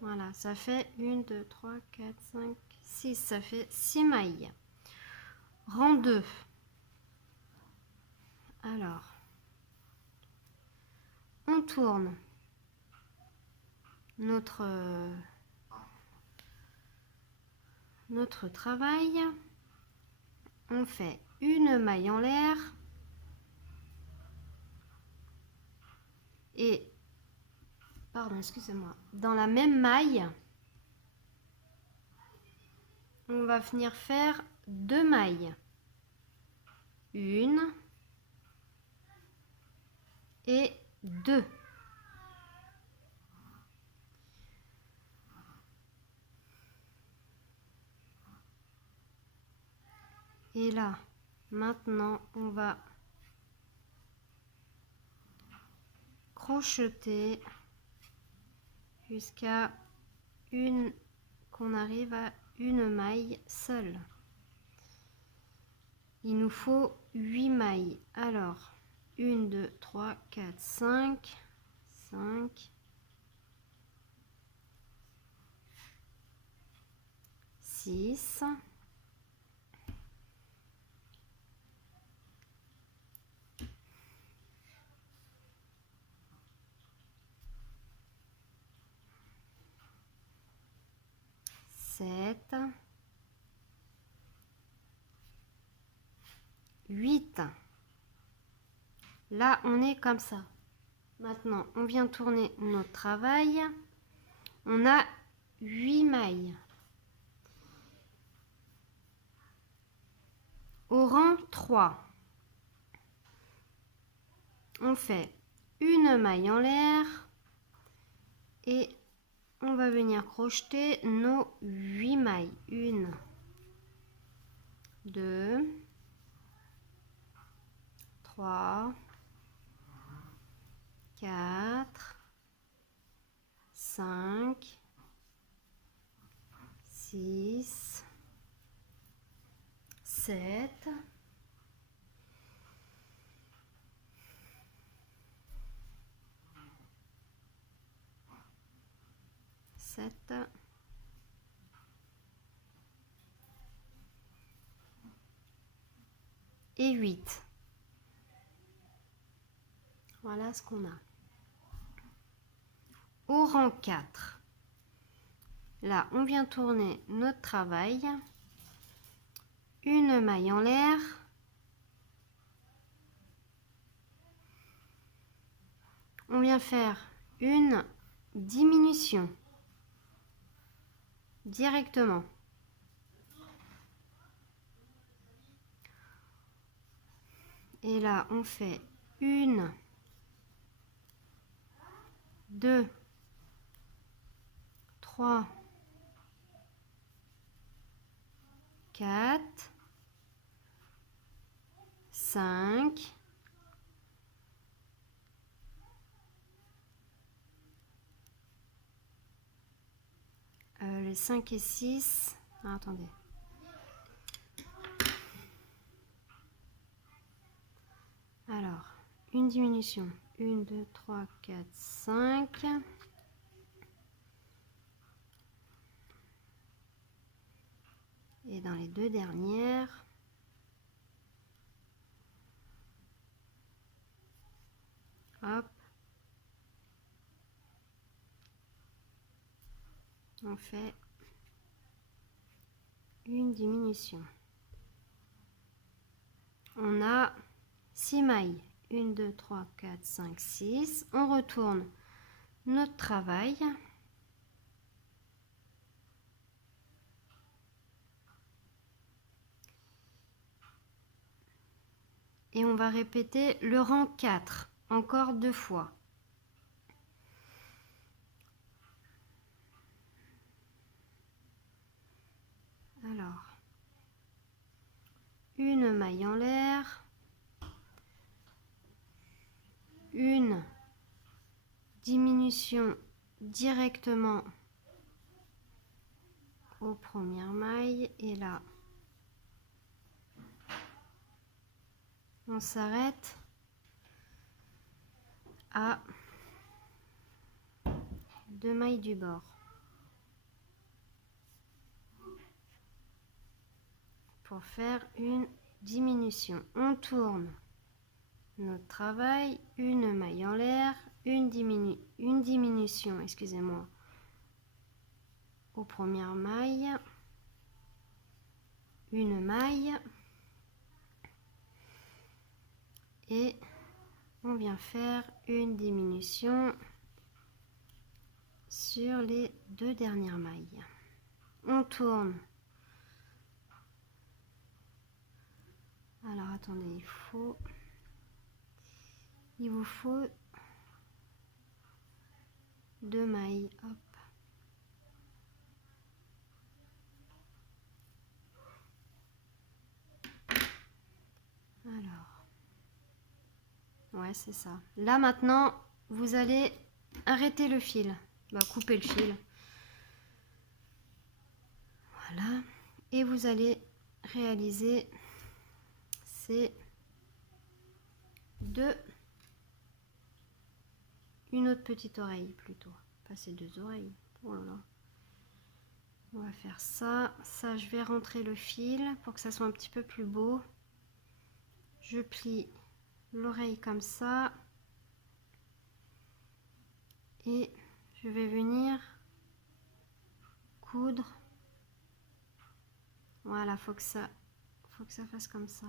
Voilà, ça fait 1, 2, 3, 4, 5, 6. Ça fait 6 mailles. Rang 2. Alors, on tourne notre travail. On fait une maille en l'air. Et, pardon, excusez-moi, dans la même maille, on va venir faire 2 mailles. 1 et 2. Et là, maintenant, on va crocheter jusqu'à qu'on arrive à une maille seule. Il nous faut 8 mailles. Alors, 1, 2, 3, 4, 5, 6, 7, 8. Là, on est comme ça. Maintenant, on vient tourner notre travail. On a 8 mailles. Au rang 3, on fait une maille en l'air et on va venir crocheter nos 8 mailles. 1, 2, 3, 4, 5, 6, 7, et 8. Voilà ce qu'on a. Au rang 4, là, on vient tourner notre travail. Une maille en l'air. On vient faire une diminution directement. Et là, on fait 1, 2, 3, 4, 5. Les 5 et 6. Ah, attendez. Alors, une diminution. 1, 2, 3, 4, 5. Et dans les deux dernières, hop, on fait une diminution. On a 6 mailles. 1, 2, 3, 4, 5, 6. On retourne notre travail. Et on va répéter le rang 4, encore 2 fois. Alors, une maille en l'air, une diminution directement aux premières mailles, et là, on s'arrête à 2 mailles du bord. Pour faire une diminution, on tourne notre travail, une maille en l'air, une diminution, excusez-moi, aux premières mailles, une maille, et on vient faire une diminution sur les deux dernières mailles. On tourne. Alors attendez, il vous faut 2 mailles, hop. Alors, ouais, c'est ça. Là maintenant, vous allez arrêter le fil, couper le fil. Voilà, et vous allez réaliser ces une autre petite oreille plutôt, pas ces 2 oreilles. Oh là là. On va faire ça, je vais rentrer le fil pour que ça soit un petit peu plus beau. Je plie l'oreille comme ça et je vais venir coudre. Voilà, faut que ça fasse comme ça.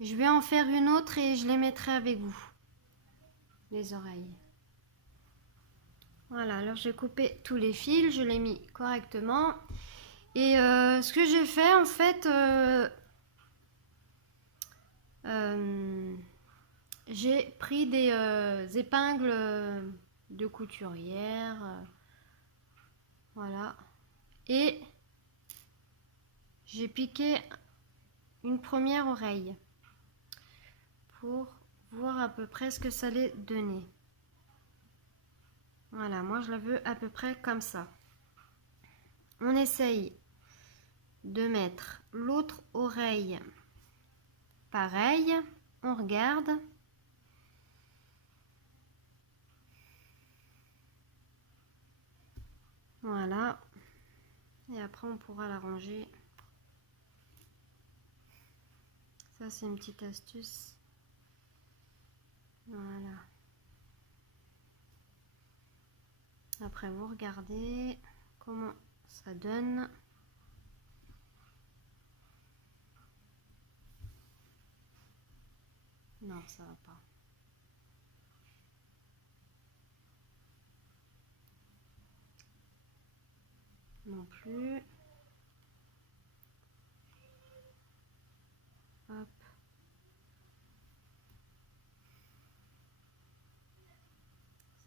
Je vais en faire une autre et je les mettrai avec vous, les oreilles. Voilà, alors j'ai coupé tous les fils, je les mis correctement. Et ce que j'ai fait en fait, j'ai pris des épingles de couturière, voilà, et j'ai piqué une première oreille pour voir à peu près ce que ça allait donner. Voilà, moi je la veux à peu près comme ça. On essaye de mettre l'autre oreille pareil, on regarde. Voilà, et après on pourra la ranger. Ça c'est une petite astuce. Voilà. Après vous regardez comment ça donne. Non, ça va pas. Non plus. Hop.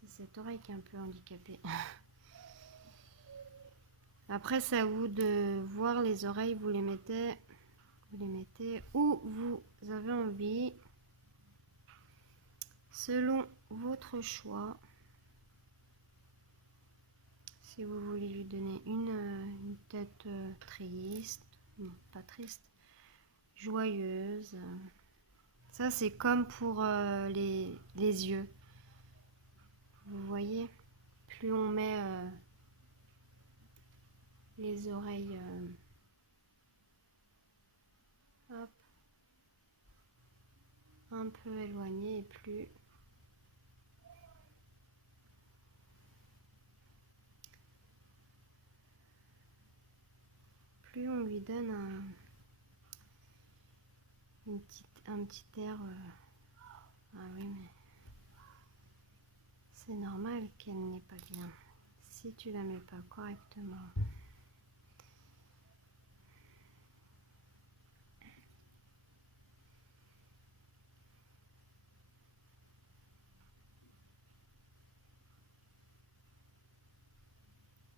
C'est cette oreille qui est un peu handicapée. Après, c'est à vous de voir les oreilles, vous les mettez Vous les mettez où vous avez envie, selon votre choix. Si vous voulez lui donner une tête triste, non pas triste, joyeuse. Ça c'est comme pour les yeux. Vous voyez, plus on met les oreilles hop, un peu éloignées et plus on lui donne un petit air. Ah oui, mais c'est normal qu'elle n'est pas bien si tu la mets pas correctement.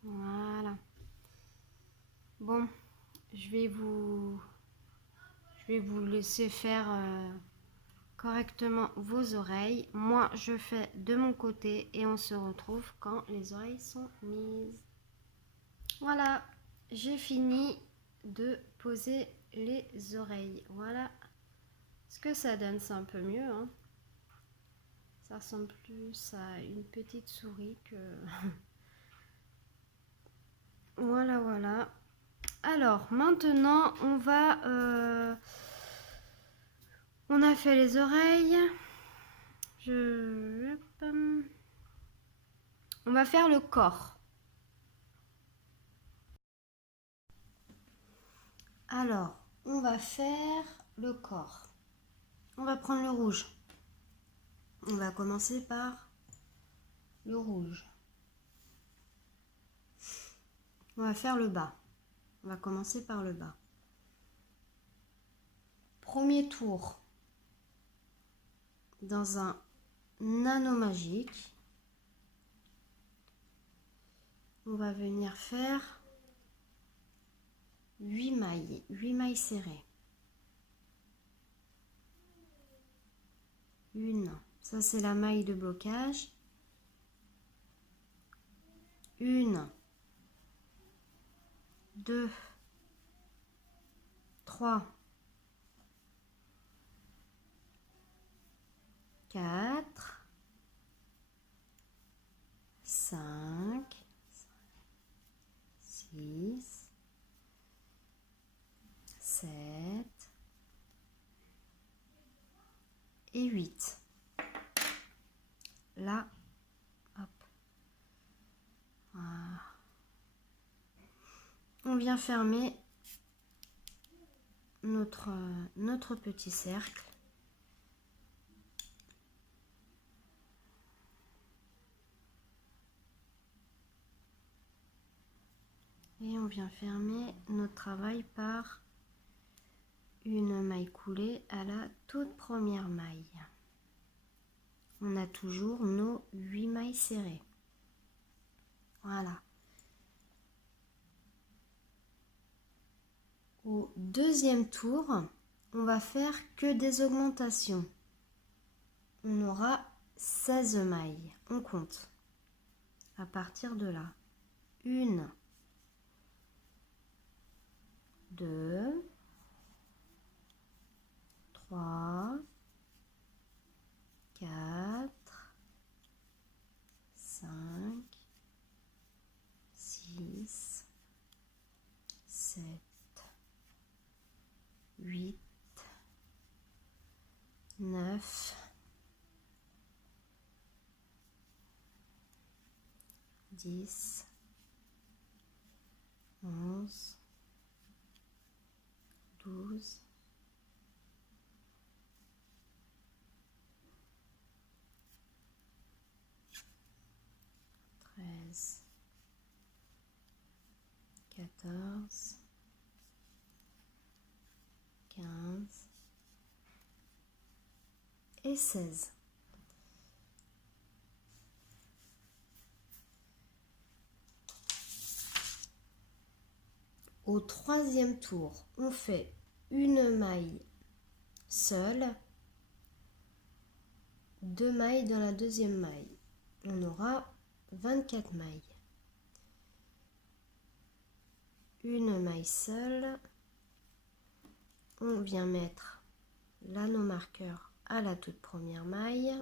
Voilà. Bon, je vais vous laisser faire correctement vos oreilles. Moi, je fais de mon côté et on se retrouve quand les oreilles sont mises. Voilà, j'ai fini de poser les oreilles. Voilà ce que ça donne, c'est un peu mieux, hein. Ça ressemble plus à une petite souris que... Voilà, voilà. Alors, maintenant, on a fait les oreilles. On va faire le corps. Alors, on va faire le corps. On va prendre le rouge. On va commencer par le rouge. On va faire le bas. On va commencer par le bas. Premier tour dans un anneau magique. On va venir faire 8 mailles serrées. Une, ça c'est la maille de blocage. Une, 2, 3, 4, 5, 6, 7 et 8. Là, hop. Voilà. On vient fermer notre petit cercle. Et on vient fermer notre travail par une maille coulée à la toute première maille. On a toujours nos 8 mailles serrées. Voilà. Au deuxième tour, on va faire que des augmentations. On aura 16 mailles. On compte. À partir de là. 1, 2, 3, 4, 5, 6, 7, 8, 9, 10, 11, 12, 13, 14, 15 et 16. Au troisième tour, on fait une maille seule, 2 mailles dans la deuxième maille. On aura 24 mailles. Une maille seule, on vient mettre l'anneau marqueur à la toute première maille.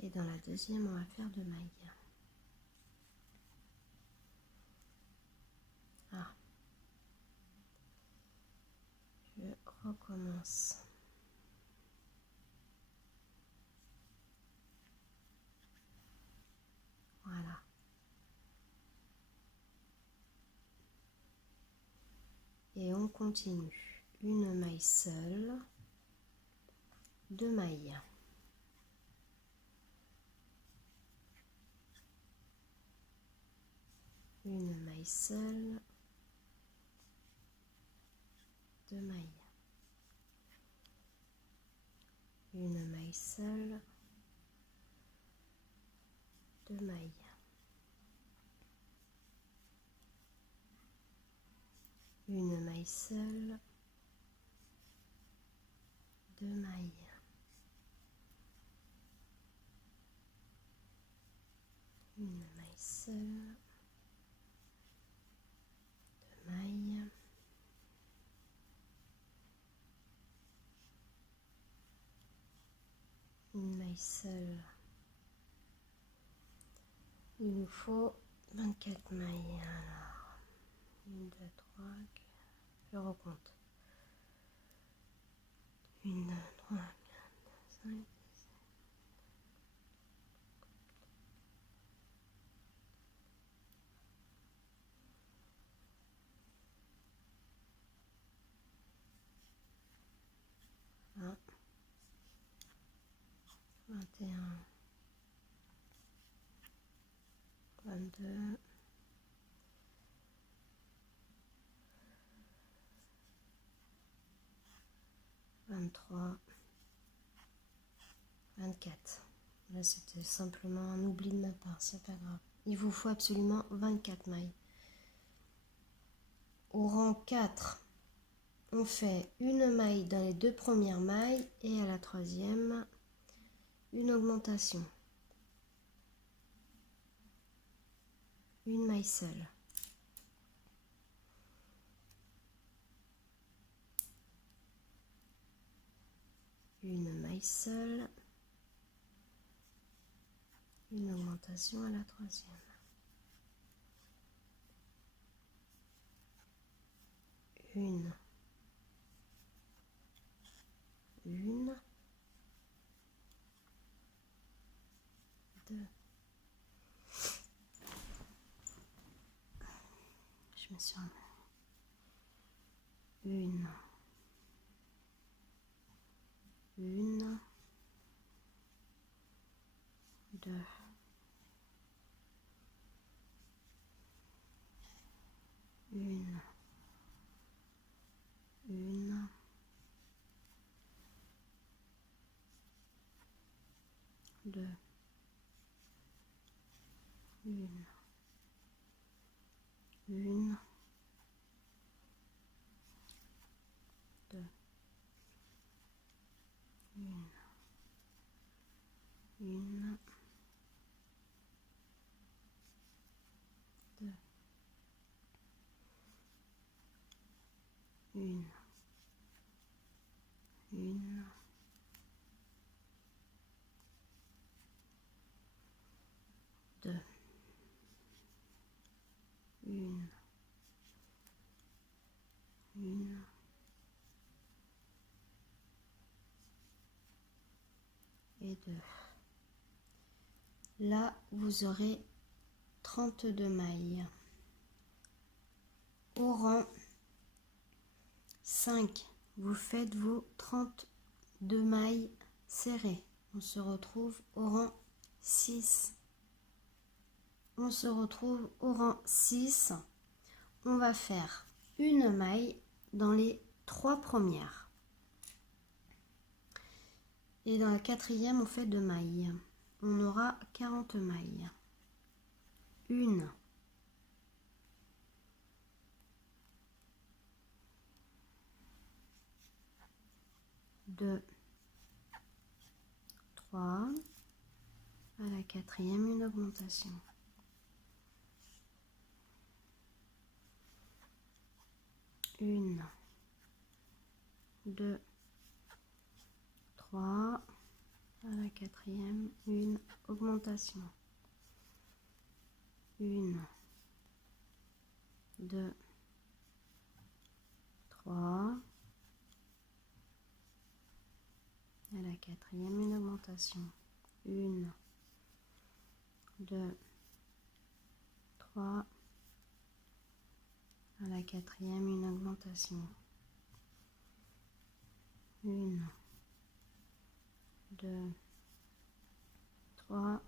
Et dans la deuxième, on va faire 2 mailles. Ah. Je recommence. Voilà. Et on continue. Une maille seule, 2 mailles. Une maille seule, 2 mailles. Une maille seule, 2 mailles. Une maille seule, 2 mailles. Une maille seule, 2 mailles. Une maille seule. Il nous faut 24 mailles. Alors, 1, 2, 3, 4. Je recompte. 1, 2, 3, 4, 5, 6. Ah. 21, 22, 23, 24. Là, c'était simplement un oubli de ma part, c'est pas grave. Il vous faut absolument 24 mailles. Au rang 4, on fait une maille dans les 2 premières mailles et à la troisième, une augmentation. Une maille seule. Une maille seule. Une augmentation à la troisième. Une. 2. Je me suis remis. 1. 2. 1. 2. 1. 2. 1. 2. 1. 2. 1. Et 2. Là, vous aurez 32 mailles. Au rang 5, vous faites vos 32 mailles serrées. On se retrouve au rang 6. On se retrouve au rang 6. On va faire une maille dans les 3 premières. Et dans la quatrième, on fait 2 mailles. On aura 40 mailles. 1, 2, 3, à la quatrième, une augmentation. 1, 2, 3, à la quatrième, une augmentation. 1, 2, 3, à la quatrième, une augmentation. 1, 2, 3, à la quatrième, une augmentation. 1, 2, 3,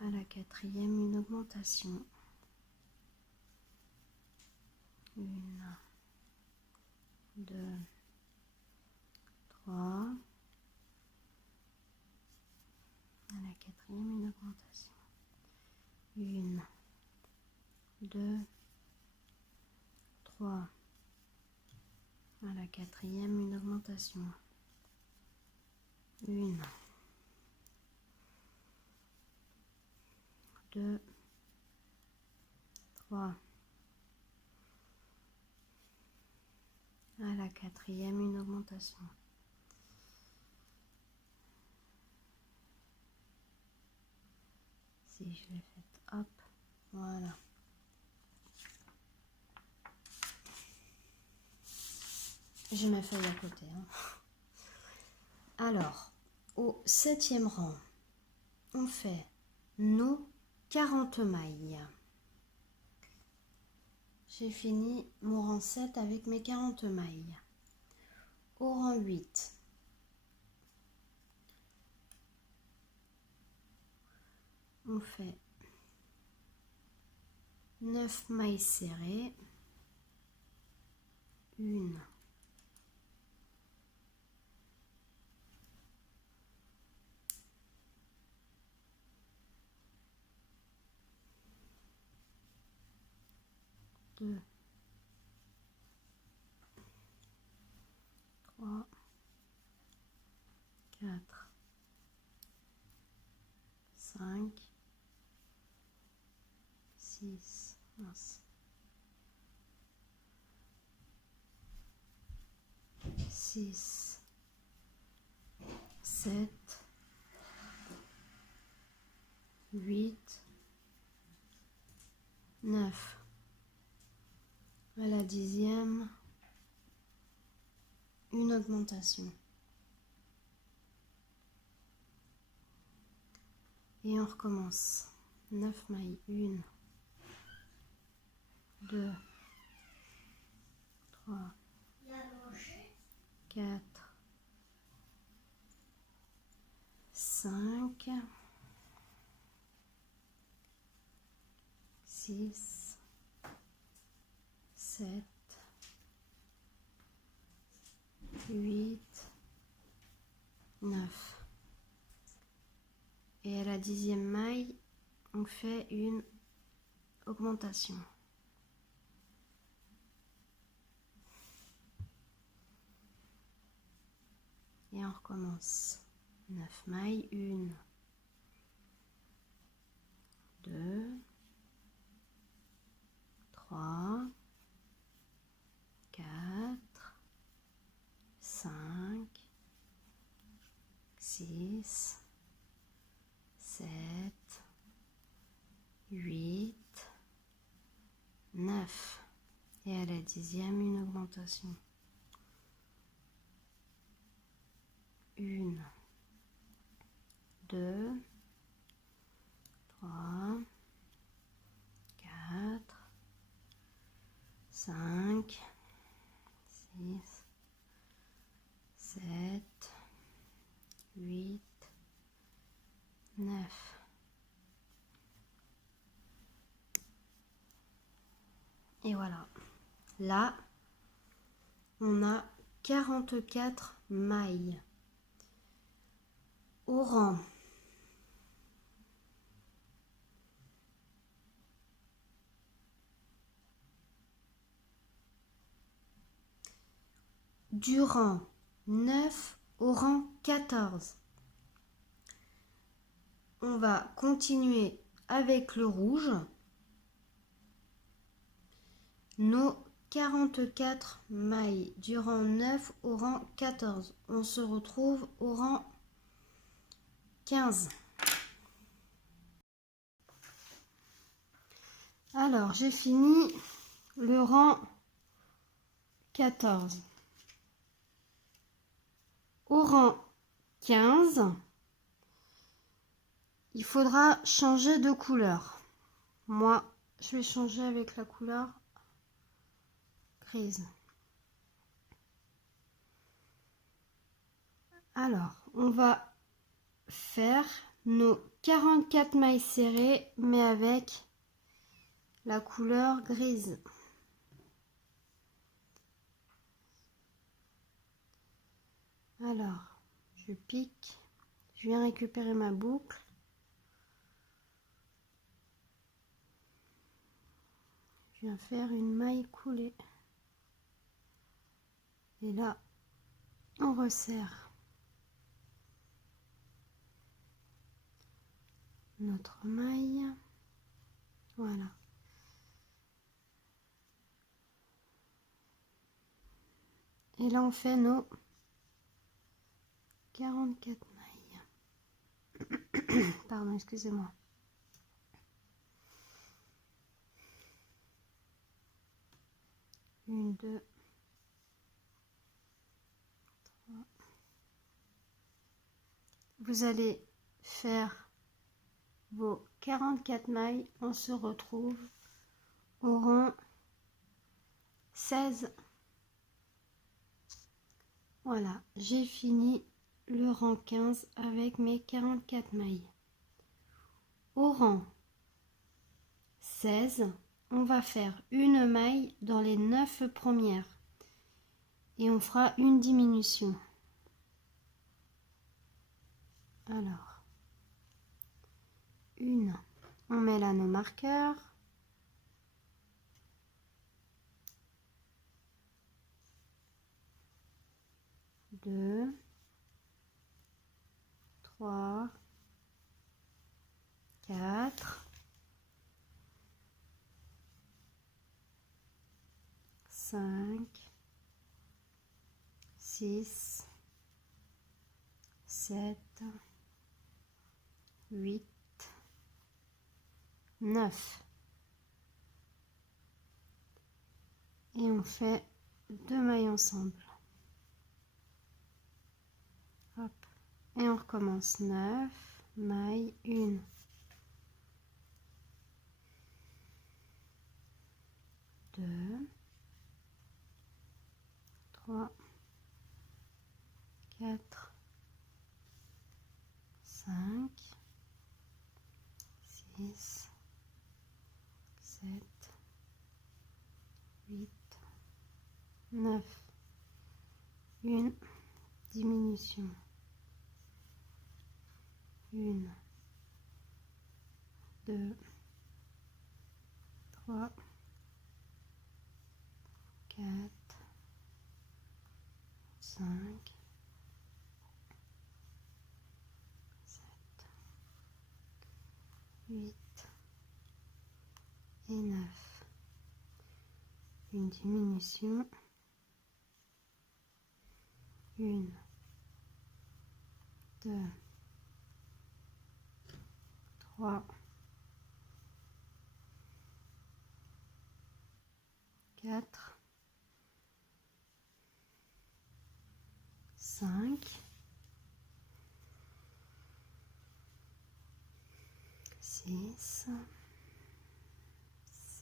à la quatrième, une augmentation. 1, 2, 3, à la quatrième, une augmentation. 1, 2, 3, à la quatrième, une augmentation. 1, 2, 3, à la quatrième, une augmentation. Si je l'ai faite, hop, voilà. J'ai ma feuille à côté. Alors, au 7e rang, on fait nos 40 mailles. J'ai fini mon rang 7 avec mes 40 mailles. Au rang 8, on fait 9 mailles serrées, 1, 2, 3, 4, 5, 6, 6, 7, 8, 9. À la 10e, une augmentation. Et on recommence. 9 mailles. 1, 2, 3, 4, 5, 6, 7, 8, 9. Et à la 10e maille, on fait une augmentation. Et on recommence. 9 mailles. 1, 2, 3, 4, 5, 6, 7, 8, 9. Et à la 10e, une augmentation. 1, 2, 3, 4, 5, 6, 7, 8, 9. Et voilà. Là, on a 44 mailles. Au rang du rang 9 au rang 14. On va continuer avec le rouge. Nos 44 mailles du rang 9 au rang 14. On se retrouve au rang 15. Alors, j'ai fini le rang 14. Au rang 15, il faudra changer de couleur. Moi, je vais changer avec la couleur grise. Alors, on va faire nos 44 mailles serrées, mais avec la couleur grise. Alors, je pique, je viens récupérer ma boucle. Je viens faire une maille coulée. Et là, on resserre notre maille. Voilà. Et là, on fait nos 44 mailles. Pardon, excusez-moi. Une, deux, trois. Vous allez faire vos 44 mailles. On se retrouve au rang 16. Voilà, j'ai fini le rang 15 avec mes 44 mailles. Au rang 16, on va faire une maille dans les 9 premières et on fera une diminution. Alors, une, on met là nos marqueurs. Deux, trois, quatre, 5, 6, 7, 8, 9. Et on fait 2 mailles ensemble. Hop. Et on recommence 9 mailles, 1, 2, 3, 4, 5, 6, 7, 8, 9. Une diminution. 1, 2, 3, 4, 5, 7, 8 et 9. Une diminution. 1, 2, 3, 4, 5, 6,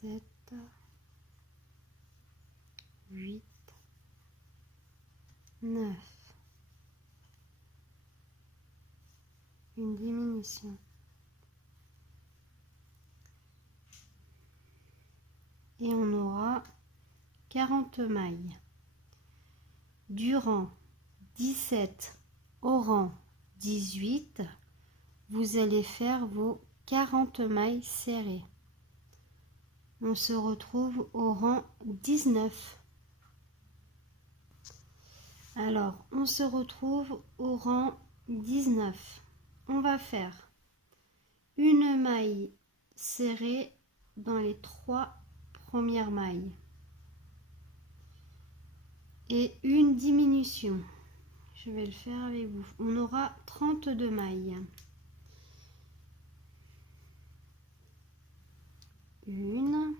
7, 8, 9. Une diminution. Et on aura 40 mailles. Du rang 17 au rang 18, vous allez faire vos 40 mailles serrées. On se retrouve au rang 19. Alors, on se retrouve au rang 19. On va faire une maille serrée dans les 3 premières mailles et une diminution. Je vais le faire avec vous. On aura 32 mailles. Une,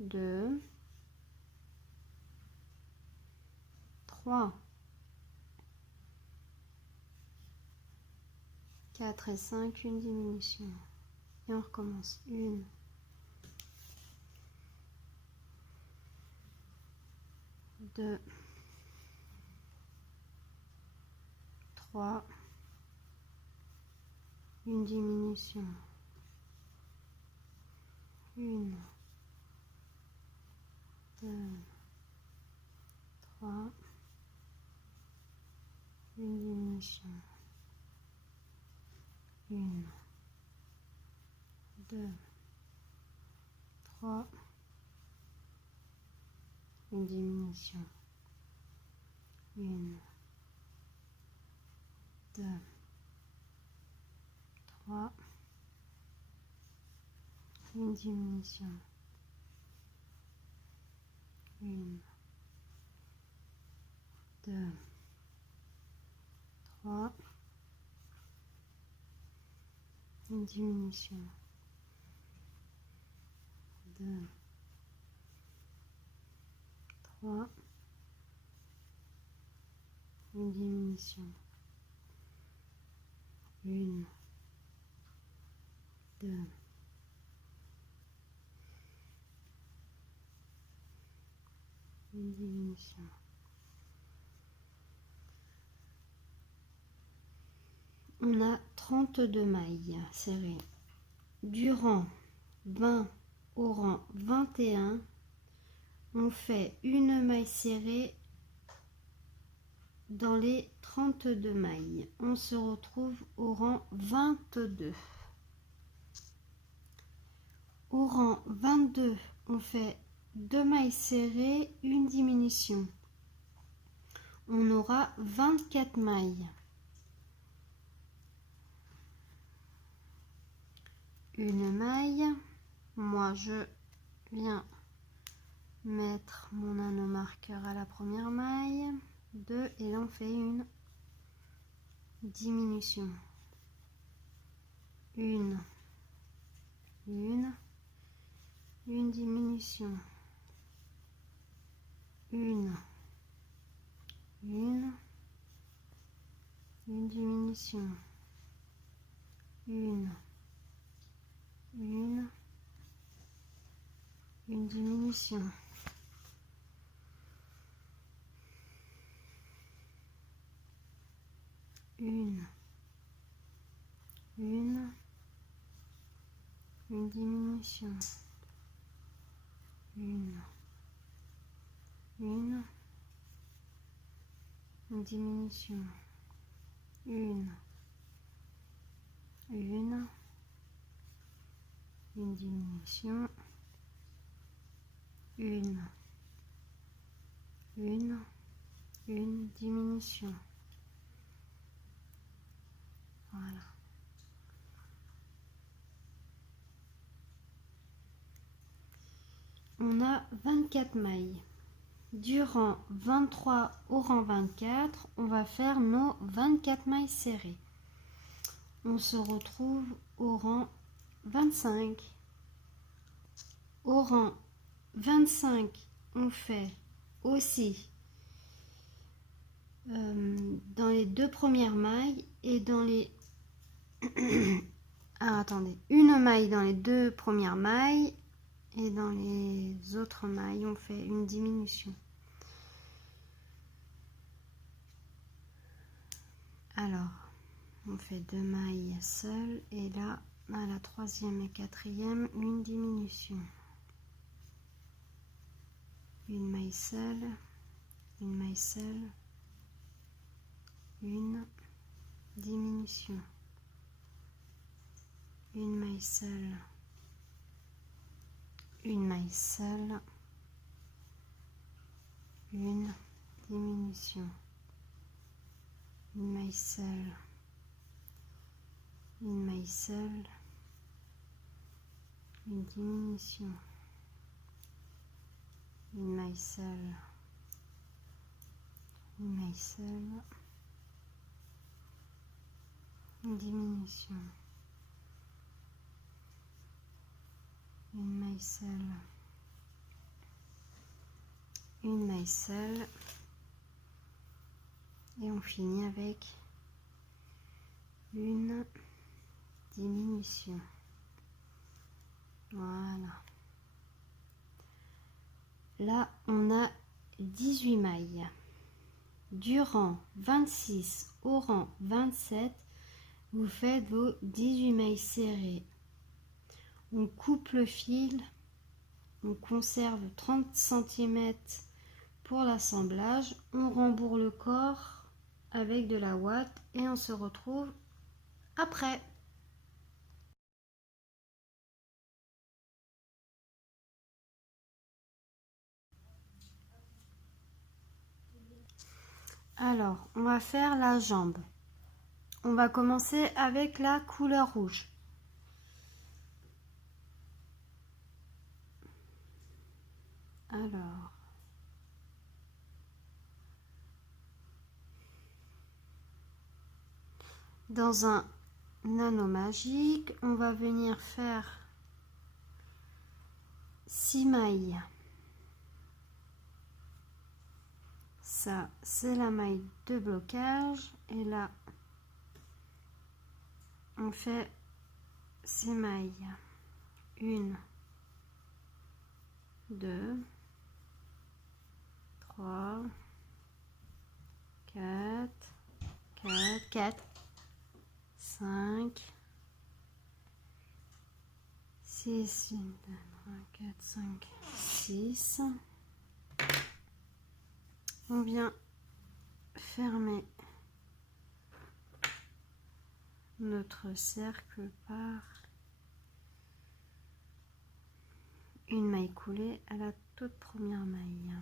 deux, trois, 4 et 5, une diminution. Et on recommence. Une, deux, trois, une diminution. Une, deux, trois, une diminution. Une, deux, trois, une diminution. Une, deux, trois, une diminution. Une, deux, trois, une diminution. Deux, trois, une diminution. Une, deux, une diminution. On a 32 mailles serrées. Du rang 20 au rang 21, on fait une maille serrée dans les 32 mailles. On se retrouve au rang 22. Au rang 22, on fait 2 mailles serrées, une diminution. On aura 24 mailles. Une maille. Moi, je viens mettre mon anneau marqueur à la première maille. 2 et là on fait une diminution. Une diminution. Une diminution. Une diminution. Une diminution. Une diminution. Une diminution. Une diminution. Voilà. On a 24 mailles. Du rang 23 au rang 24, on va faire nos 24 mailles serrées. On se retrouve au rang 25. Au rang 25, on fait aussi dans les 2 premières mailles et dans les une maille dans les 2 premières mailles et dans les autres mailles on fait une diminution. Alors on fait 2 mailles seules et là à la 3e et 4e une diminution. Une maille seule, une maille seule, une diminution. Une maille seule, une maille seule, une diminution, une maille seule, une maille seule, une diminution, une maille seule, une maille seule, une diminution, une maille seule, une maille seule, et on finit avec une diminution. Voilà. Là, on a 18 mailles. Du rang 26 au rang 27, vous faites vos 18 mailles serrées. On coupe le fil, on conserve 30 cm pour l'assemblage, on rembourre le corps avec de la ouate et on se retrouve après. Alors, on va faire la jambe. On va commencer avec la couleur rouge. Alors, dans un anneau magique, on va venir faire 6 mailles. Ça, c'est la maille de blocage. Et là, on fait 6 mailles. 1, 2, 3, 4, 5, 6, 1, 2, 3, 4, 5, 6. On vient fermer notre cercle par une maille coulée à la toute première maille.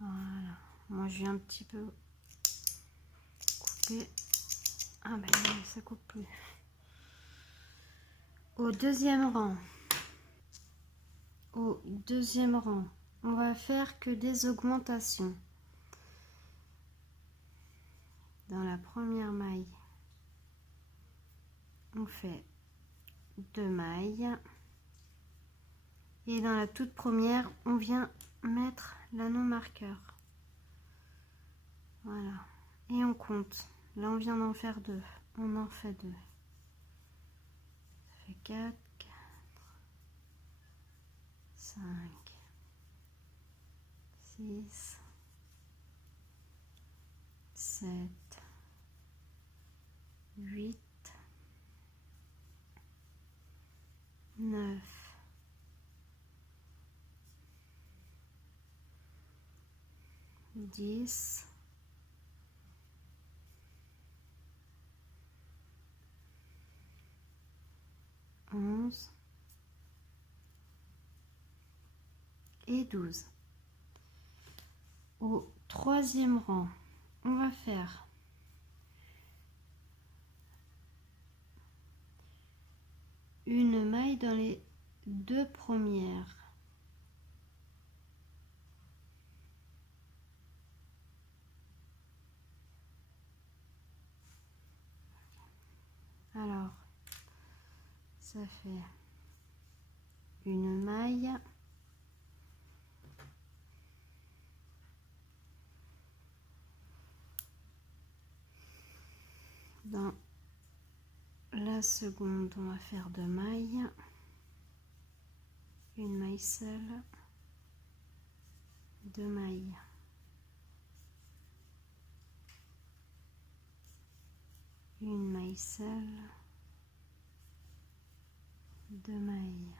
Voilà. Moi, je vais un petit peu couper. Ah ben non, ça coupe plus. Au deuxième rang, on va faire que des augmentations. Dans la première maille, on fait 2 mailles. Et dans la toute première, on vient mettre l'anneau marqueur. Voilà. Et on compte. Là, on vient d'en faire 2. On en fait 2. Ça fait 4, 5, 6, 7, 8, 9, 10, 11 et 12. Au troisième rang, on va faire une maille dans les 2 premières. Alors, ça fait une maille, dans la seconde, on va faire 2 mailles, une maille seule, 2 mailles, une maille seule, 2 mailles,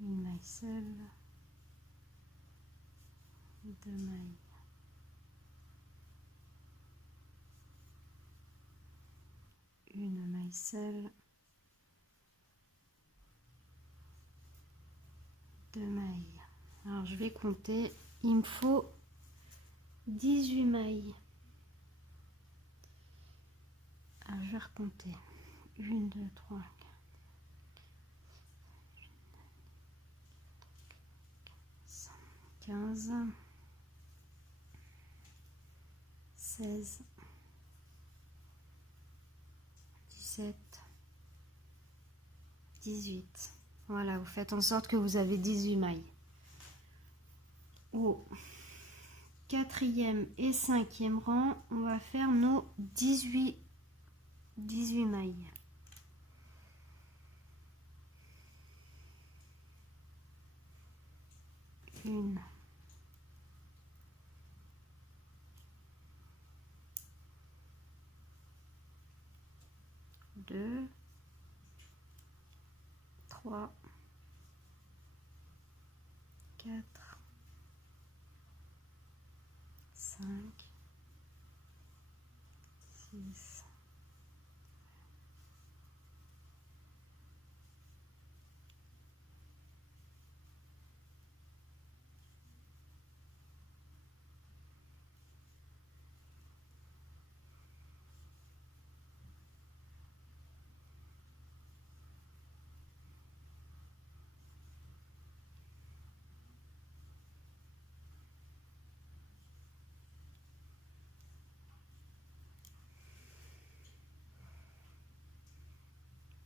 une maille seule, 2 mailles, une maille seule, 2 mailles. Alors je vais compter, il me faut 18 mailles. Alors je vais recompter 1, 2, 3, 15, 16, 17, 18. Voilà, vous faites en sorte que vous avez 18 mailles. Au 4e et 5e rang, on va faire nos 18 mailles. Une, deux, 3, 4, 5, 6,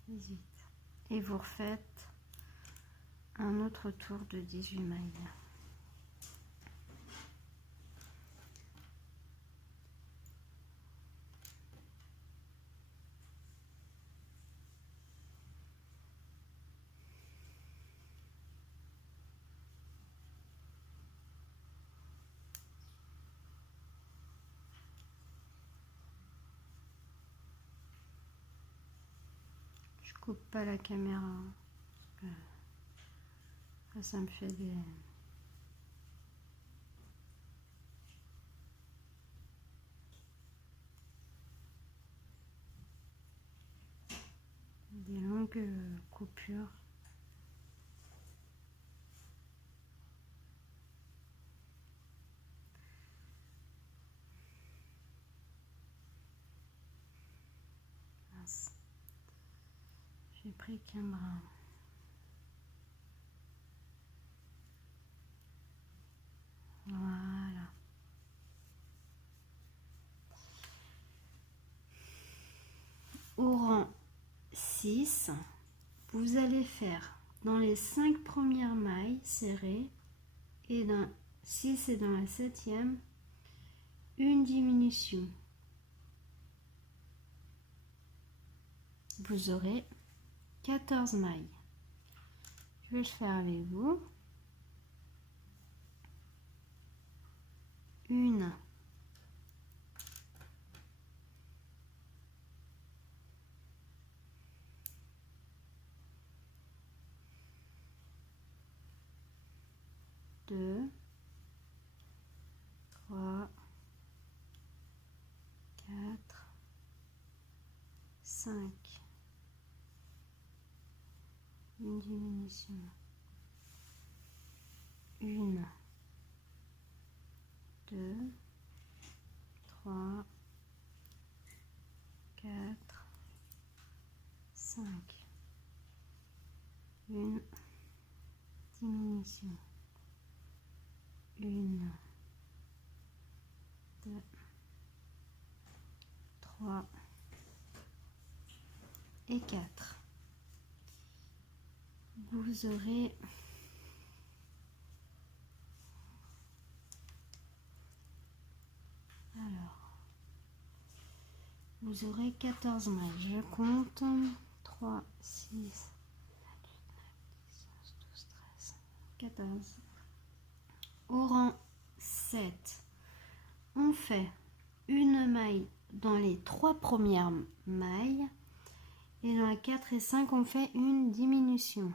18. Et vous refaites un autre tour de 18 mailles. Je coupe pas la caméra. Ça me fait des longues coupures. Mince. J'ai pris qu'un bras. Voilà. Au rang 6, vous allez faire dans les 5 premières mailles serrées et dans 6 et dans la 7e, une diminution. Vous aurez 14 mailles. Je vais le faire avec vous. 1, 2, 3, 4, 5. Une diminution. 1, 2, 3, 4, 5. Une diminution. 1, 2, 3 et 4. Vous aurez vous aurez 14 mailles. Je compte 3, 6, 7, 8, 9, 10, 11, 12, 13, 14. Au rang 7, on fait une maille dans les 3 premières mailles et dans la 4 et 5 on fait une diminution.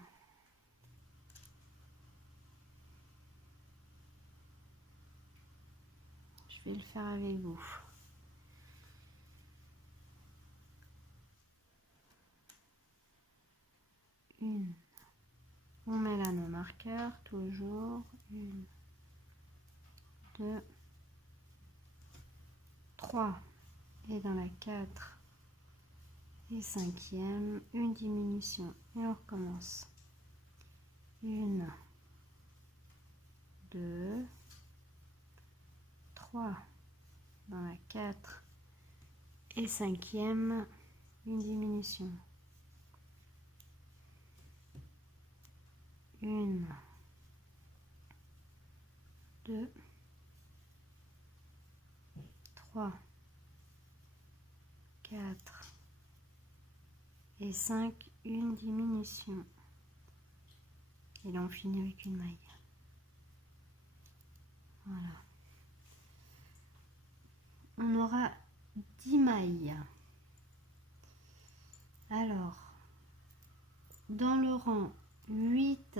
je vais le faire avec vous. Une. On met là nos marqueurs, toujours. Une, deux, trois. Et dans la 4 et 5e, une diminution. Et on recommence. Une, deux, trois. Dans la 4 et 5e, une diminution. Une, deux, trois, 4 et 5, une diminution. Et là on finit avec une maille. Voilà. On aura 10 mailles. Alors, dans le rang 8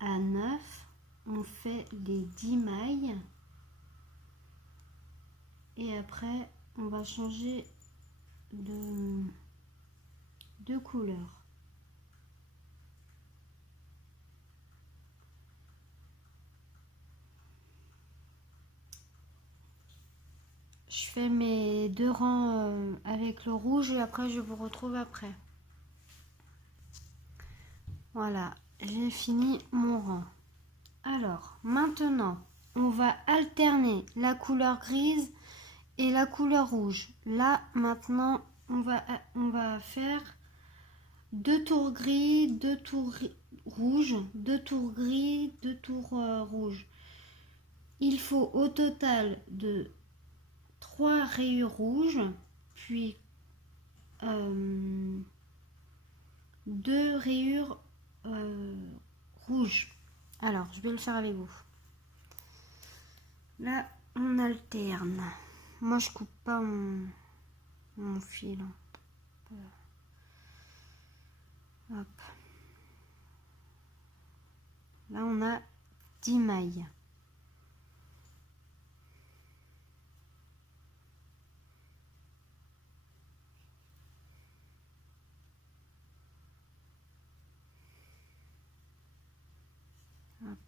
à 9, on fait les 10 mailles. Et après, on va changer de couleur. Je fais mes 2 rangs avec le rouge et après je vous retrouve après. Voilà, j'ai fini mon rang. Alors, maintenant, on va alterner la couleur grise et la couleur rouge. Là, maintenant, on va faire 2 tours gris, 2 tours rouges, 2 tours gris, 2 tours rouges. Il faut au total de 3 rayures rouges, puis 2 rayures rouges. Alors, je vais le faire avec vous. Là, on alterne. Moi, je coupe pas mon fil. Hop. Là, on a 10 mailles. Hop.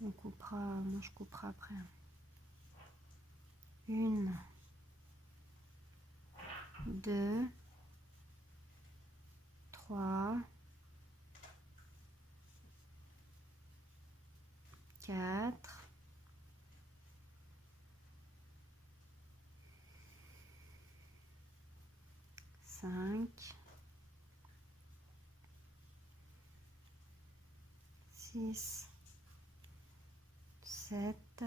On coupera, moi je couperai après. 1, 2, 3, 4, 5, 6, 7,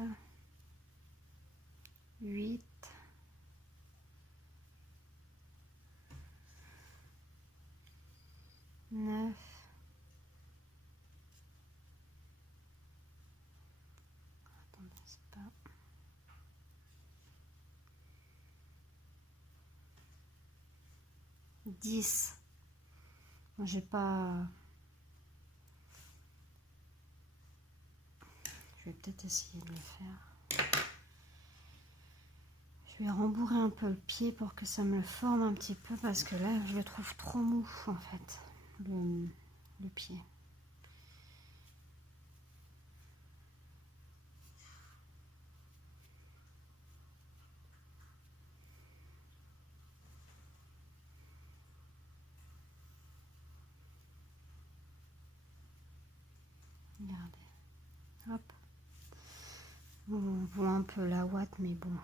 8, 9, 10. Moi, j'ai pas... Je vais peut-être essayer de le faire. Je vais rembourrer un peu le pied pour que ça me le forme un petit peu parce que là, je le trouve trop mou en fait, le pied. Regardez. Hop. On voit un peu la ouate, mais bon.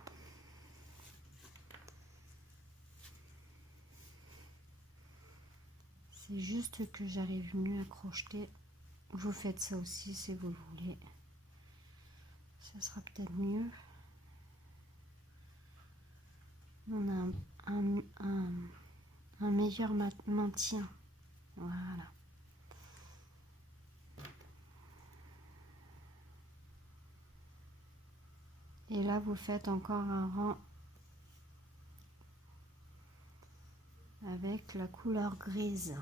C'est juste que j'arrive mieux à crocheter. Vous faites ça aussi si vous le voulez. Ça sera peut-être mieux. On a un meilleur maintien. Voilà. Et là, vous faites encore un rang avec la couleur grise.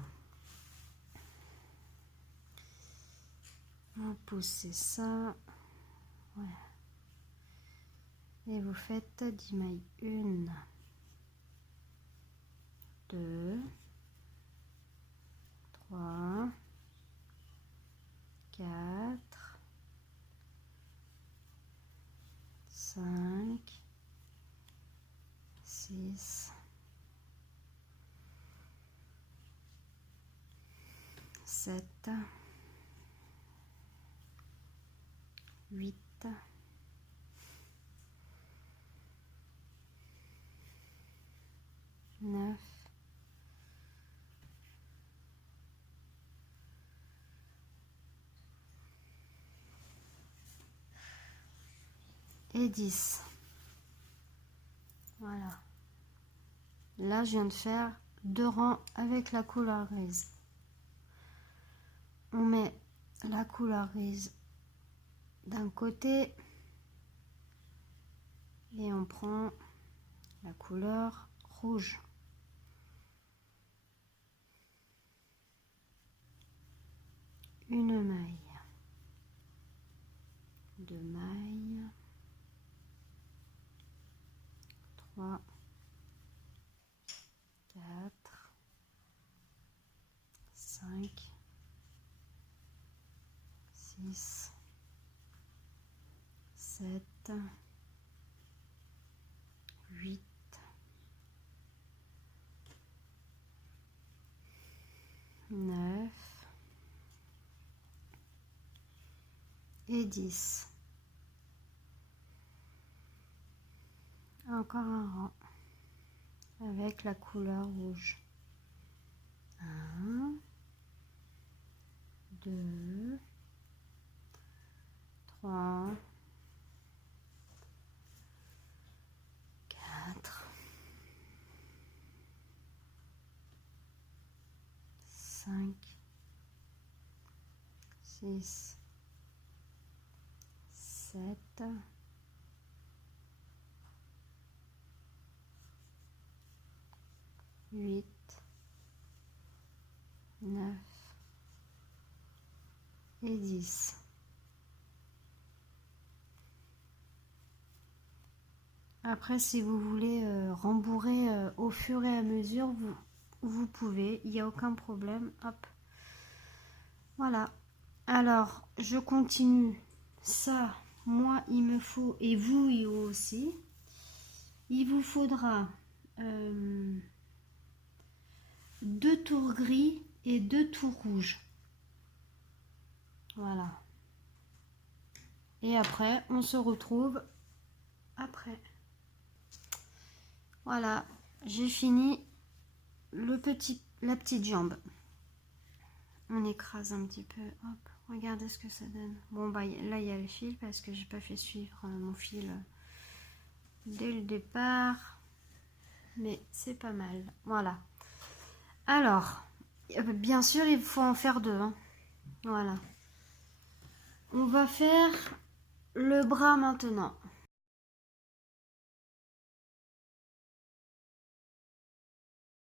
vous poussez ça, voilà. Et vous faites 10 mailles. 1, 2, 3, 4, 5, 6, 7, 8, 9, et 10. Voilà. Là, je viens de faire 2 rangs avec la couleur grise. On met la couleur grise d'un côté et on prend la couleur rouge. Une maille, 2 mailles, 3, 4, 5, 6, 7, 8, 9 et 10. Encore un rang avec la couleur rouge. 1, 2, 3, 4, 5, 6, 7, 8, 9 et 10. Après, si vous voulez rembourrer au fur et à mesure, vous pouvez, il n'y a aucun problème. Hop. Voilà. Alors, je continue. Ça, moi, il me faut, et vous aussi, il vous faudra 2 tours gris et 2 tours rouges. Voilà. Et après, on se retrouve après. Voilà, j'ai fini la petite jambe. On écrase un petit peu. Hop, regardez ce que ça donne. Bon, bah là, il y a le fil parce que j'ai pas fait suivre mon fil dès le départ. Mais c'est pas mal. Voilà. Alors, bien sûr, il faut en faire 2. Hein. Voilà. On va faire le bras maintenant.